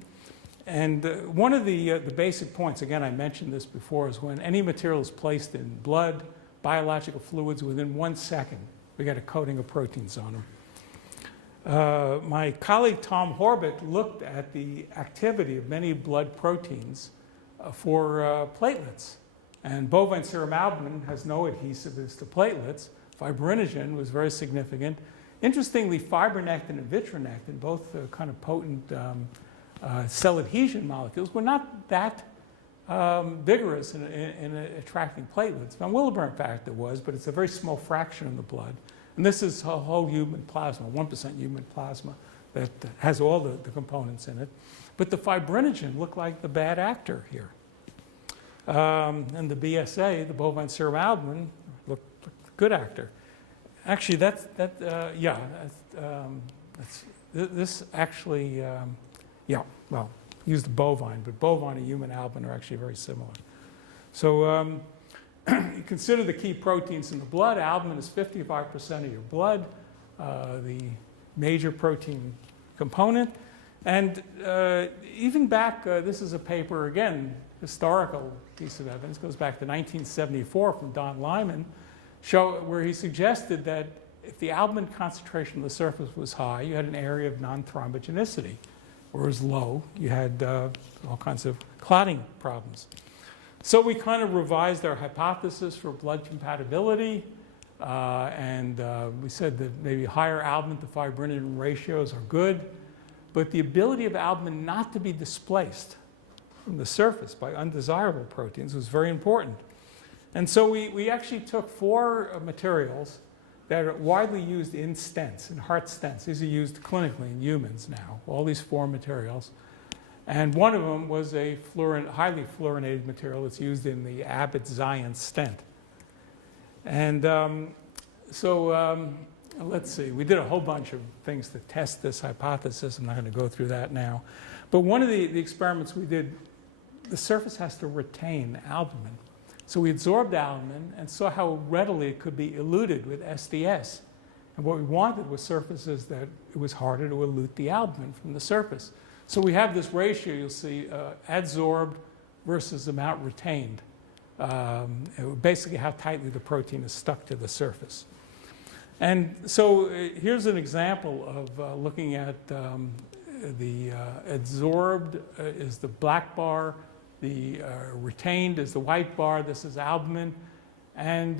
And one of the basic points, again, I mentioned this before, is when any material is placed in blood, biological fluids, within 1 second, we get a coating of proteins on them. My colleague Tom Horbick looked at the activity of many blood proteins for platelets. And bovine serum albumin has no adhesiveness to platelets. Fibrinogen was very significant. Interestingly, fibronectin and vitronectin, both kind of potent cell adhesion molecules, were not that vigorous in attracting platelets. Von Willebrand factor was, but it's a very small fraction in the blood. And this is a whole human plasma, 1% human plasma, that has all the components in it. But the fibrinogen looked like the bad actor here. And the BSA, the bovine serum albumin, looked like the good actor. Actually, this actually, well, use the bovine, but bovine and human albumin are actually very similar. So you consider the key proteins in the blood. Albumin is 55% of your blood, the major protein component. And even back, this is a paper, again, historical piece of evidence, goes back to 1974 from Don Lyman, where he suggested that if the albumin concentration on the surface was high, you had an area of non-thrombogenicity. Whereas low, you had all kinds of clotting problems. So we kind of revised our hypothesis for blood compatibility, and we said that maybe higher albumin to fibrinogen ratios are good, but the ability of albumin not to be displaced from the surface by undesirable proteins was very important. And so we actually took 4 materials that are widely used in stents, in heart stents. These are used clinically in humans now, all these 4 materials. And one of them was a highly fluorinated material that's used in the Abbott Xience stent. And let's see, we did a whole bunch of things to test this hypothesis. I'm not going to go through that now. But one of the experiments we did, the surface has to retain albumin. So we absorbed albumin and saw how readily it could be eluted with SDS. And what we wanted was surfaces that it was harder to elute the albumin from the surface. So we have this ratio, you'll see, adsorbed versus amount retained. Basically how tightly the protein is stuck to the surface. And so here's an example of looking at the adsorbed is the black bar, the retained is the white bar. This is albumin. And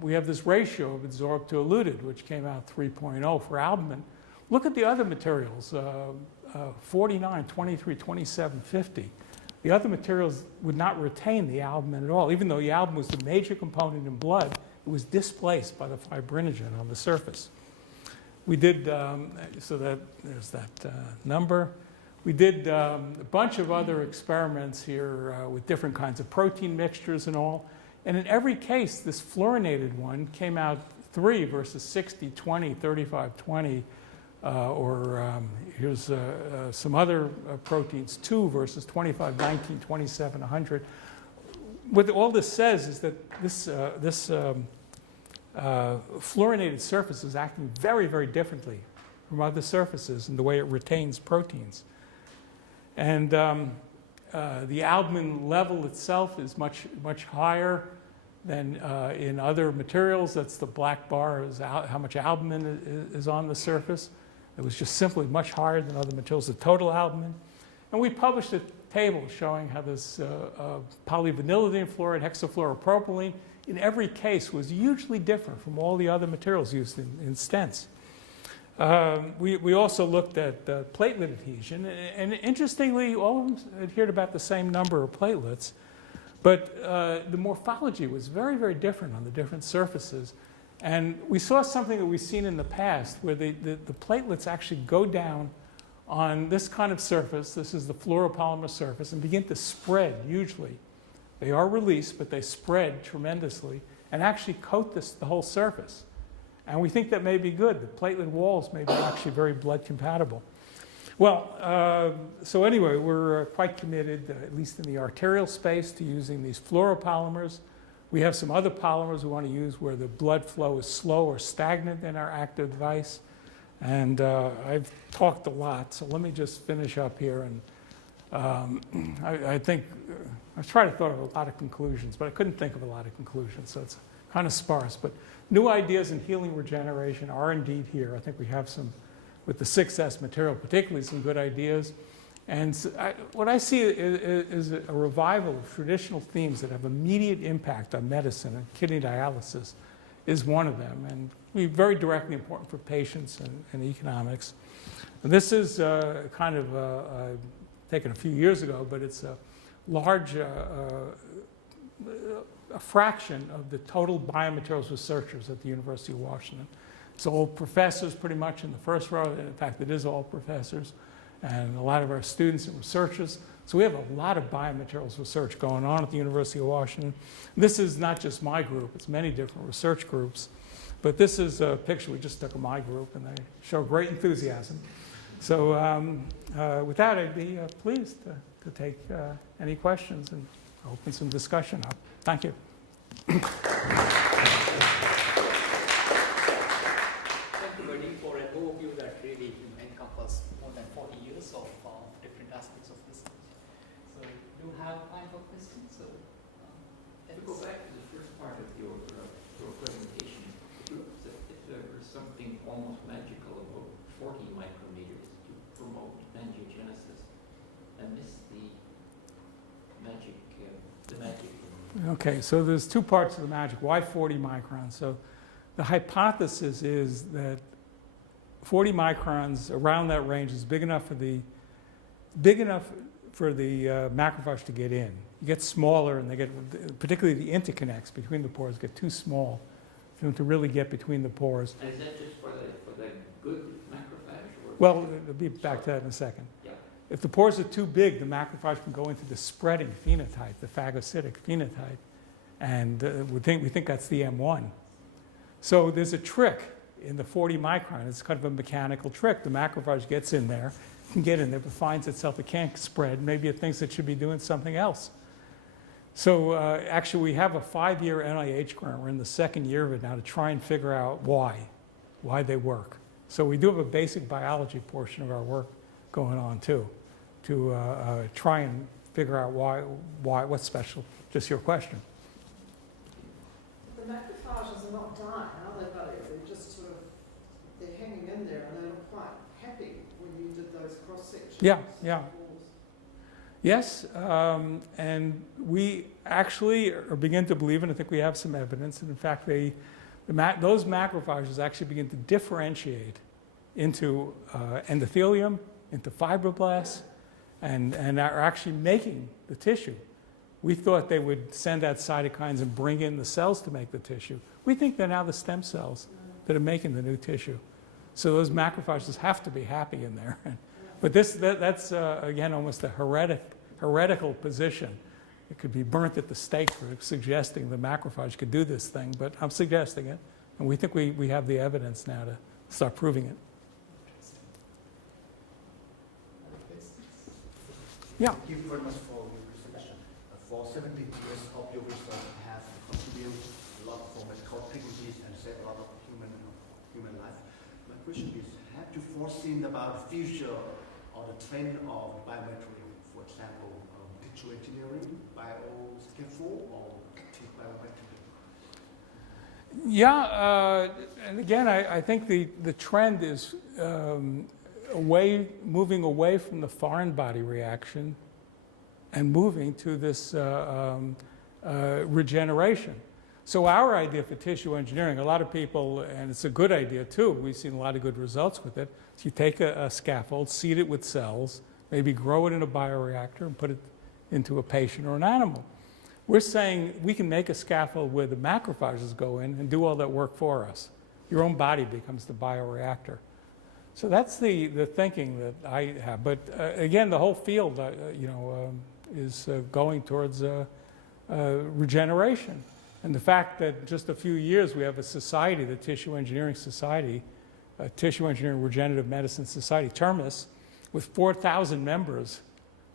we have this ratio of adsorbed to eluted, which came out 3.0 for albumin. Look at the other materials, 49, 23, 27, 50. The other materials would not retain the albumin at all. Even though the albumin was the major component in blood, it was displaced by the fibrinogen on the surface. We did, so that there's that number. We did a bunch of other experiments here with different kinds of protein mixtures and all. And in every case, this fluorinated one came out 3 versus 60, 20, 35, 20. Here's some other proteins, 2 versus 25, 19, 27, 100. What all this says is that this fluorinated surface is acting very, very differently from other surfaces in the way it retains proteins. And the albumin level itself is much, much higher than in other materials. That's the black bar, is how much albumin is on the surface. It was just simply much higher than other materials, the total albumin. And we published a table showing how this polyvinylidene fluoride, hexafluoropropylene, in every case was hugely different from all the other materials used in stents. We also looked at platelet adhesion, and interestingly, all of them adhered about the same number of platelets, but the morphology was very, very different on the different surfaces. And we saw something that we've seen in the past, where the platelets actually go down on this kind of surface. This is the fluoropolymer surface, and begin to spread hugely. They are released, but they spread tremendously and actually coat the whole surface. And we think that may be good. The platelet walls may be actually very blood compatible. Well, so anyway, we're quite committed, at least in the arterial space, to using these fluoropolymers. We have some other polymers we want to use where the blood flow is slow or stagnant in our active device. And I've talked a lot, so let me just finish up here. And I think I tried to throw a lot of conclusions, but I couldn't think of a lot of conclusions, so it's kind of sparse. But new ideas in healing regeneration are indeed here. I think we have some, with the 6S material, particularly some good ideas. And what I see is a revival of traditional themes that have immediate impact on medicine, and kidney dialysis is one of them, and very directly important for patients and economics. And this is kind of taken a few years ago, but it's a large a fraction of the total biomaterials researchers at the University of Washington. It's all professors pretty much in the first row. In fact, it is all professors, and a lot of our students and researchers. So we have a lot of biomaterials research going on at the University of Washington. This is not just my group, it's many different research groups. But this is a picture we just took of my group, and they show great enthusiasm. So with that, I'd be pleased to take any questions and open some discussion up. Thank you. Thank you, Bernie, for an overview that really encompassed more than 40 years of different aspects of research. So do you have time for questions? So, To go back to the first part of your presentation, it looks as if there was something almost magical about 40 micrometers to promote angiogenesis. I missed the magic. Okay, so there's two parts of the magic. Why 40 microns? So the hypothesis is that 40 microns around that range is big enough for the macrophage to get in. You get smaller, and they get, particularly the interconnects between the pores get too small for them to really get between the pores. And is that just for the good macrophage? Or Well, we'll be back to that in a second. Yeah. If the pores are too big, the macrophage can go into the spreading phenotype, the phagocytic phenotype, and we think that's the M1. So there's a trick in the 40 micron. It's kind of a mechanical trick. The macrophage gets in there, can get in there, but finds itself it can't spread. Maybe it thinks it should be doing something else. So actually, we have a 5-year NIH grant. We're in the second year of it now to try and figure out why they work. So we do have a basic biology portion of our work going on too, to try and figure out what's special. Just your question. The macrophages are not dying, are they, buddy? They're just sort of, they're hanging in there, and they look quite happy when you did those cross sections. Yeah. Yes, and we actually are begin to believe, and I think we have some evidence, and in fact, those macrophages actually begin to differentiate into endothelium, into fibroblasts, and are actually making the tissue. We thought they would send out cytokines and bring in the cells to make the tissue. We think they're now the stem cells that are making the new tissue. So those macrophages have to be happy in there. But that's again, almost a heretical position. It could be burnt at the stake for suggesting the macrophage could do this thing, but I'm suggesting it. And we think we have the evidence now to start proving it. Yeah. Thank you very much for your presentation. For 17 years of your research has contributed a lot for medical activities and saved a lot of human life. My question is, have you foreseen about the future or the trend of biomaterial, for example, tissue engineering, bioscaffold, or active biomaterial? Yeah, and again, I think the trend is moving away from the foreign body reaction and moving to this regeneration. So our idea for tissue engineering, a lot of people, and it's a good idea too, we've seen a lot of good results with it. So you take a scaffold, seed it with cells, maybe grow it in a bioreactor and put it into a patient or an animal. We're saying we can make a scaffold where the macrophages go in and do all that work for us. Your own body becomes the bioreactor. So that's the thinking that I have. But again, the whole field, is going towards regeneration. And the fact that just a few years we have a society, the Tissue Engineering Society, Tissue Engineering Regenerative Medicine Society, TERMIS, with 4,000 members,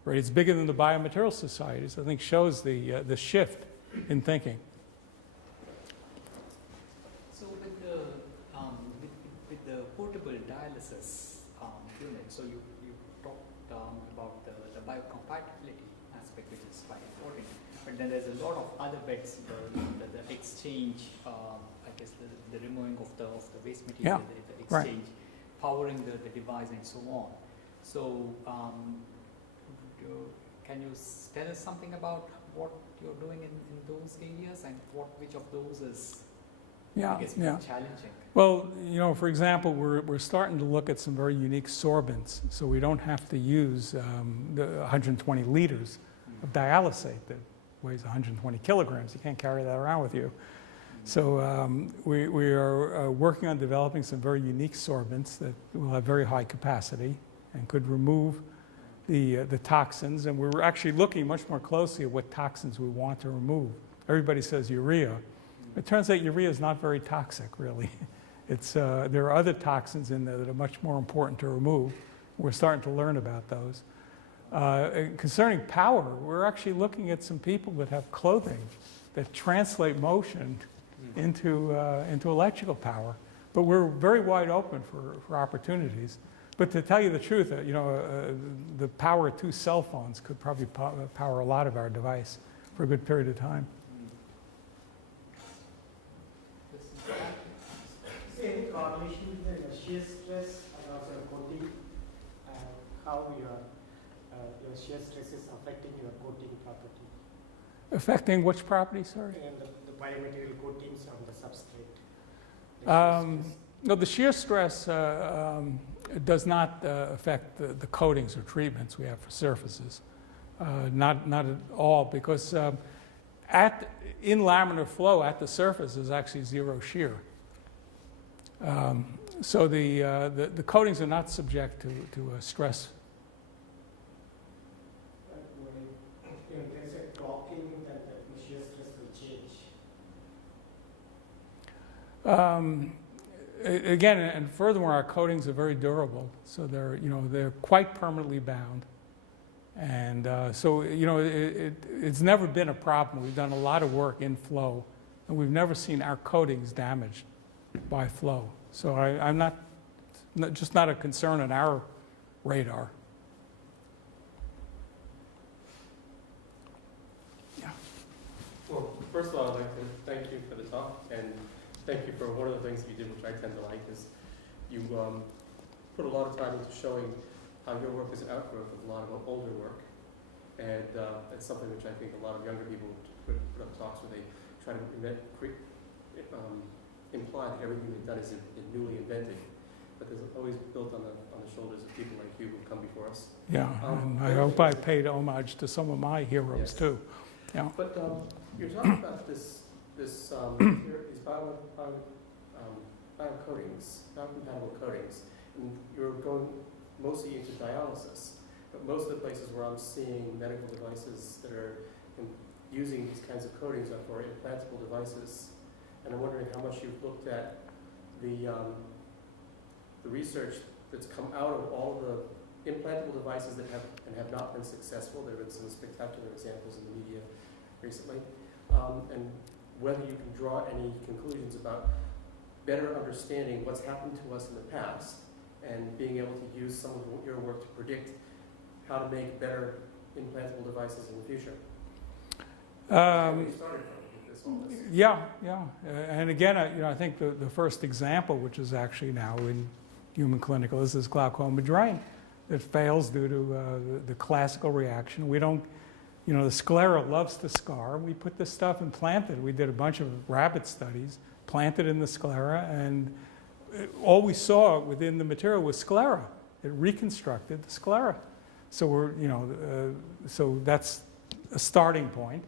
right? It's bigger than the Biomaterials Societies. I think shows the shift in thinking. So with the portable dialysis dialysis unit. So you talked about the biocompatibility aspect, which is quite important. But then there's a lot of other bits, the exchange, I guess the removing of the waste material, the exchange, powering the device, and so on. So can you tell us something about what you're doing in those areas, and which of those is I guess challenging? Well, for example, we're starting to look at some very unique sorbents, so we don't have to use the 120 liters of dialysate that weighs 120 kilograms. You can't carry that around with you. So we are working on developing some very unique sorbents that will have very high capacity and could remove the toxins. And we're actually looking much more closely at what toxins we want to remove. Everybody says urea. It turns out urea is not very toxic, really. There are other toxins in there that are much more important to remove. We're starting to learn about those. Concerning power, we're actually looking at some people that have clothing that translate motion into electrical power. But we're very wide open for opportunities. But to tell you the truth, the power of 2 cell phones could probably power a lot of our device for a good period of time. Is there any correlation between the shear stress and also the coating, and how your shear stress is affecting your coating property? Affecting which property, sorry? And the biomaterial coatings on the substrate. No, the shear stress does not affect the coatings or treatments we have for surfaces. Not at all, because in laminar flow at the surface is actually 0 shear. So the coatings are not subject to stress. When there's a docking, then the shear stress will change. Again, and furthermore, our coatings are very durable, so they're quite permanently bound, and so it's never been a problem. We've done a lot of work in flow, and we've never seen our coatings damaged by flow. So I'm not a concern on our radar. Yeah. Well, first of all, I'd like to thank you for the talk, and thank you for one of the things that you did, which I tend to like, is you put a lot of time into showing how your work is an outgrowth of a lot of older work. And it's something which I think a lot of younger people put up talks where they try to imply that everything they've done is newly invented. But there's always built on the shoulders of people like you who come before us. Yeah, and I hope I paid homage to some of my heroes too. Yeah. But you're talking about these biocoatings, biocompatible coatings, and you're going mostly into dialysis. But most of the places where I'm seeing medical devices that are using these kinds of coatings are for implantable devices. And I'm wondering how much you've looked at the research that's come out of all the implantable devices that have not been successful. There have been some spectacular examples in the media recently. And whether you can draw any conclusions about better understanding what's happened to us in the past and being able to use some of your work to predict how to make better implantable devices in the future. Where you started from with this. Yeah. And again, I think the first example, which is actually now in human clinical, is this glaucoma drain that fails due to the classical reaction. We don't, the sclera loves to scar. We put this stuff implanted. We did a bunch of rabbit studies, planted in the sclera, and all we saw within the material was sclera. It reconstructed the sclera. So so that's a starting point.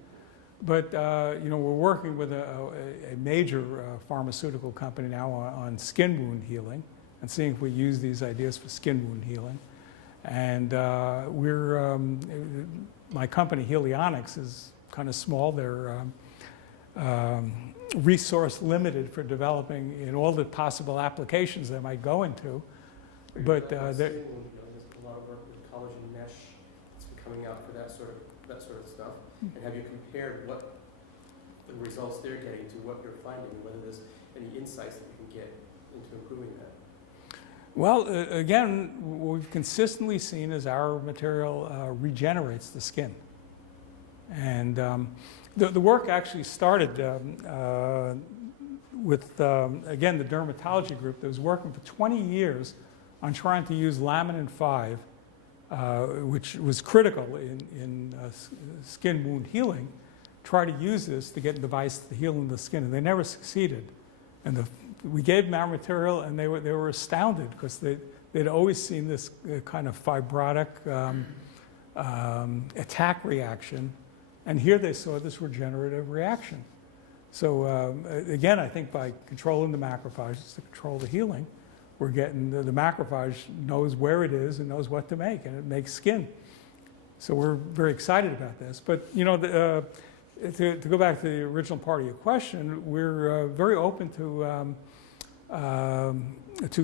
But we're working with a major pharmaceutical company now on skin wound healing and seeing if we use these ideas for skin wound healing. And my company Helionics is kind of small. They're resource limited for developing in all the possible applications they might go into. But there's a lot of work with collagen mesh that's been coming out for that sort of stuff. And have you compared what the results they're getting to what you're finding, and whether there's any insights that you can get into improving that? Well, again, what we've consistently seen is our material regenerates the skin. And the work actually started with, again, the dermatology group that was working for 20 years on trying to use laminin 5, which was critical in skin wound healing, try to use this to get a device to heal in the skin, and they never succeeded. And we gave them our material, and they were astounded because they'd always seen this kind of fibrotic attack reaction, and here they saw this regenerative reaction. So again, I think by controlling the macrophages to control the healing, we're getting the macrophage knows where it is and knows what to make, and it makes skin. So we're very excited about this. But you know, to go back to the original part of your question, we're very open to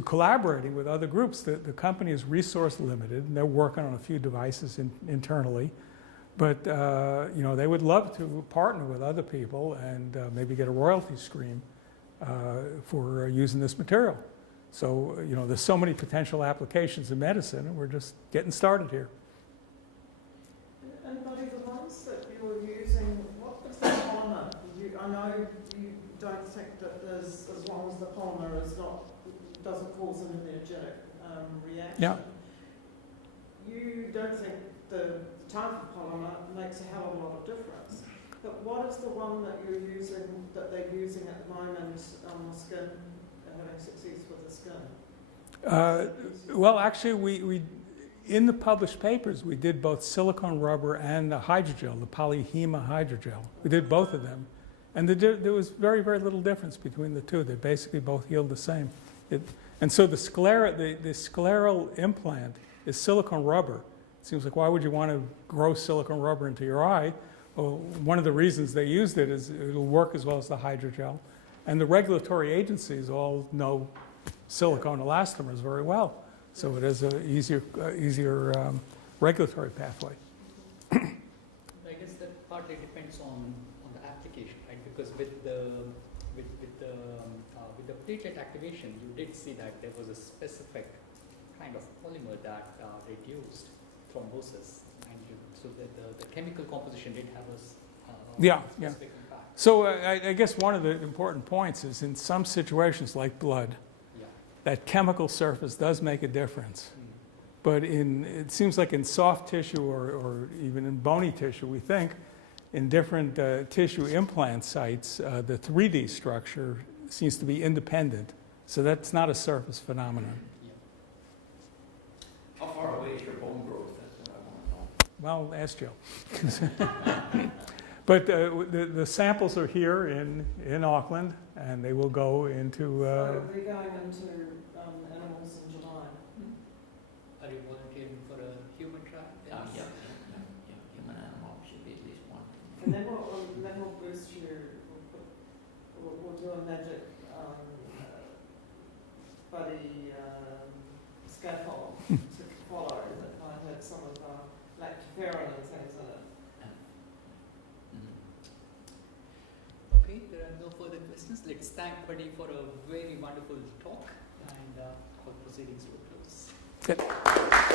collaborating with other groups. The company is resource limited, and they're working on a few devices internally. But you know, they would love to partner with other people and maybe get a royalty stream for using this material. So you know, there's so many potential applications in medicine, and we're just getting started here. And Buddy, the ones that you're using, what is the polymer? I know you don't think that there's, as long as the polymer is doesn't cause an immunogenic reaction. Yeah. You don't think the type of polymer makes a hell of a lot of difference. But what is the one that you're using, that they're using at the moment on the skin, having success with the skin? Well, actually, we in the published papers, we did both silicone rubber and the hydrogel, the polyhema hydrogel. We did both of them. And there was very, very little difference between the two. They basically both healed the same. And so the scleral implant is silicone rubber. It seems like, why would you want to grow silicone rubber into your eye? Well, one of the reasons they used it is it'll work as well as the hydrogel. And the regulatory agencies all know silicone elastomers very well. So it is an easier regulatory pathway. I guess that partly depends on the application, right? Because with the platelet activation, you did see that there was a specific kind of polymer that reduced thrombosis, and so that the chemical composition did have a specific impact. So I guess one of the important points is in some situations like blood, that chemical surface does make a difference. But it seems like in soft tissue or even in bony tissue, we think in different tissue implant sites, the 3D structure seems to be independent. So that's not a surface phenomenon. How far away is your bone growth? That's what I want to know. Well, ask Jill. But the samples are here in Auckland, and they will go into... So we're going into animals in July. Are you volunteering for a human trial? Yeah. Human animal should be at least one. And then we'll boost you. We'll do a magic buddy scaffold to follow that might have some of the lactoferrin and things in it. Okay, there are no further questions. Let's thank Buddy for a very wonderful talk, and call proceedings to a close. Good.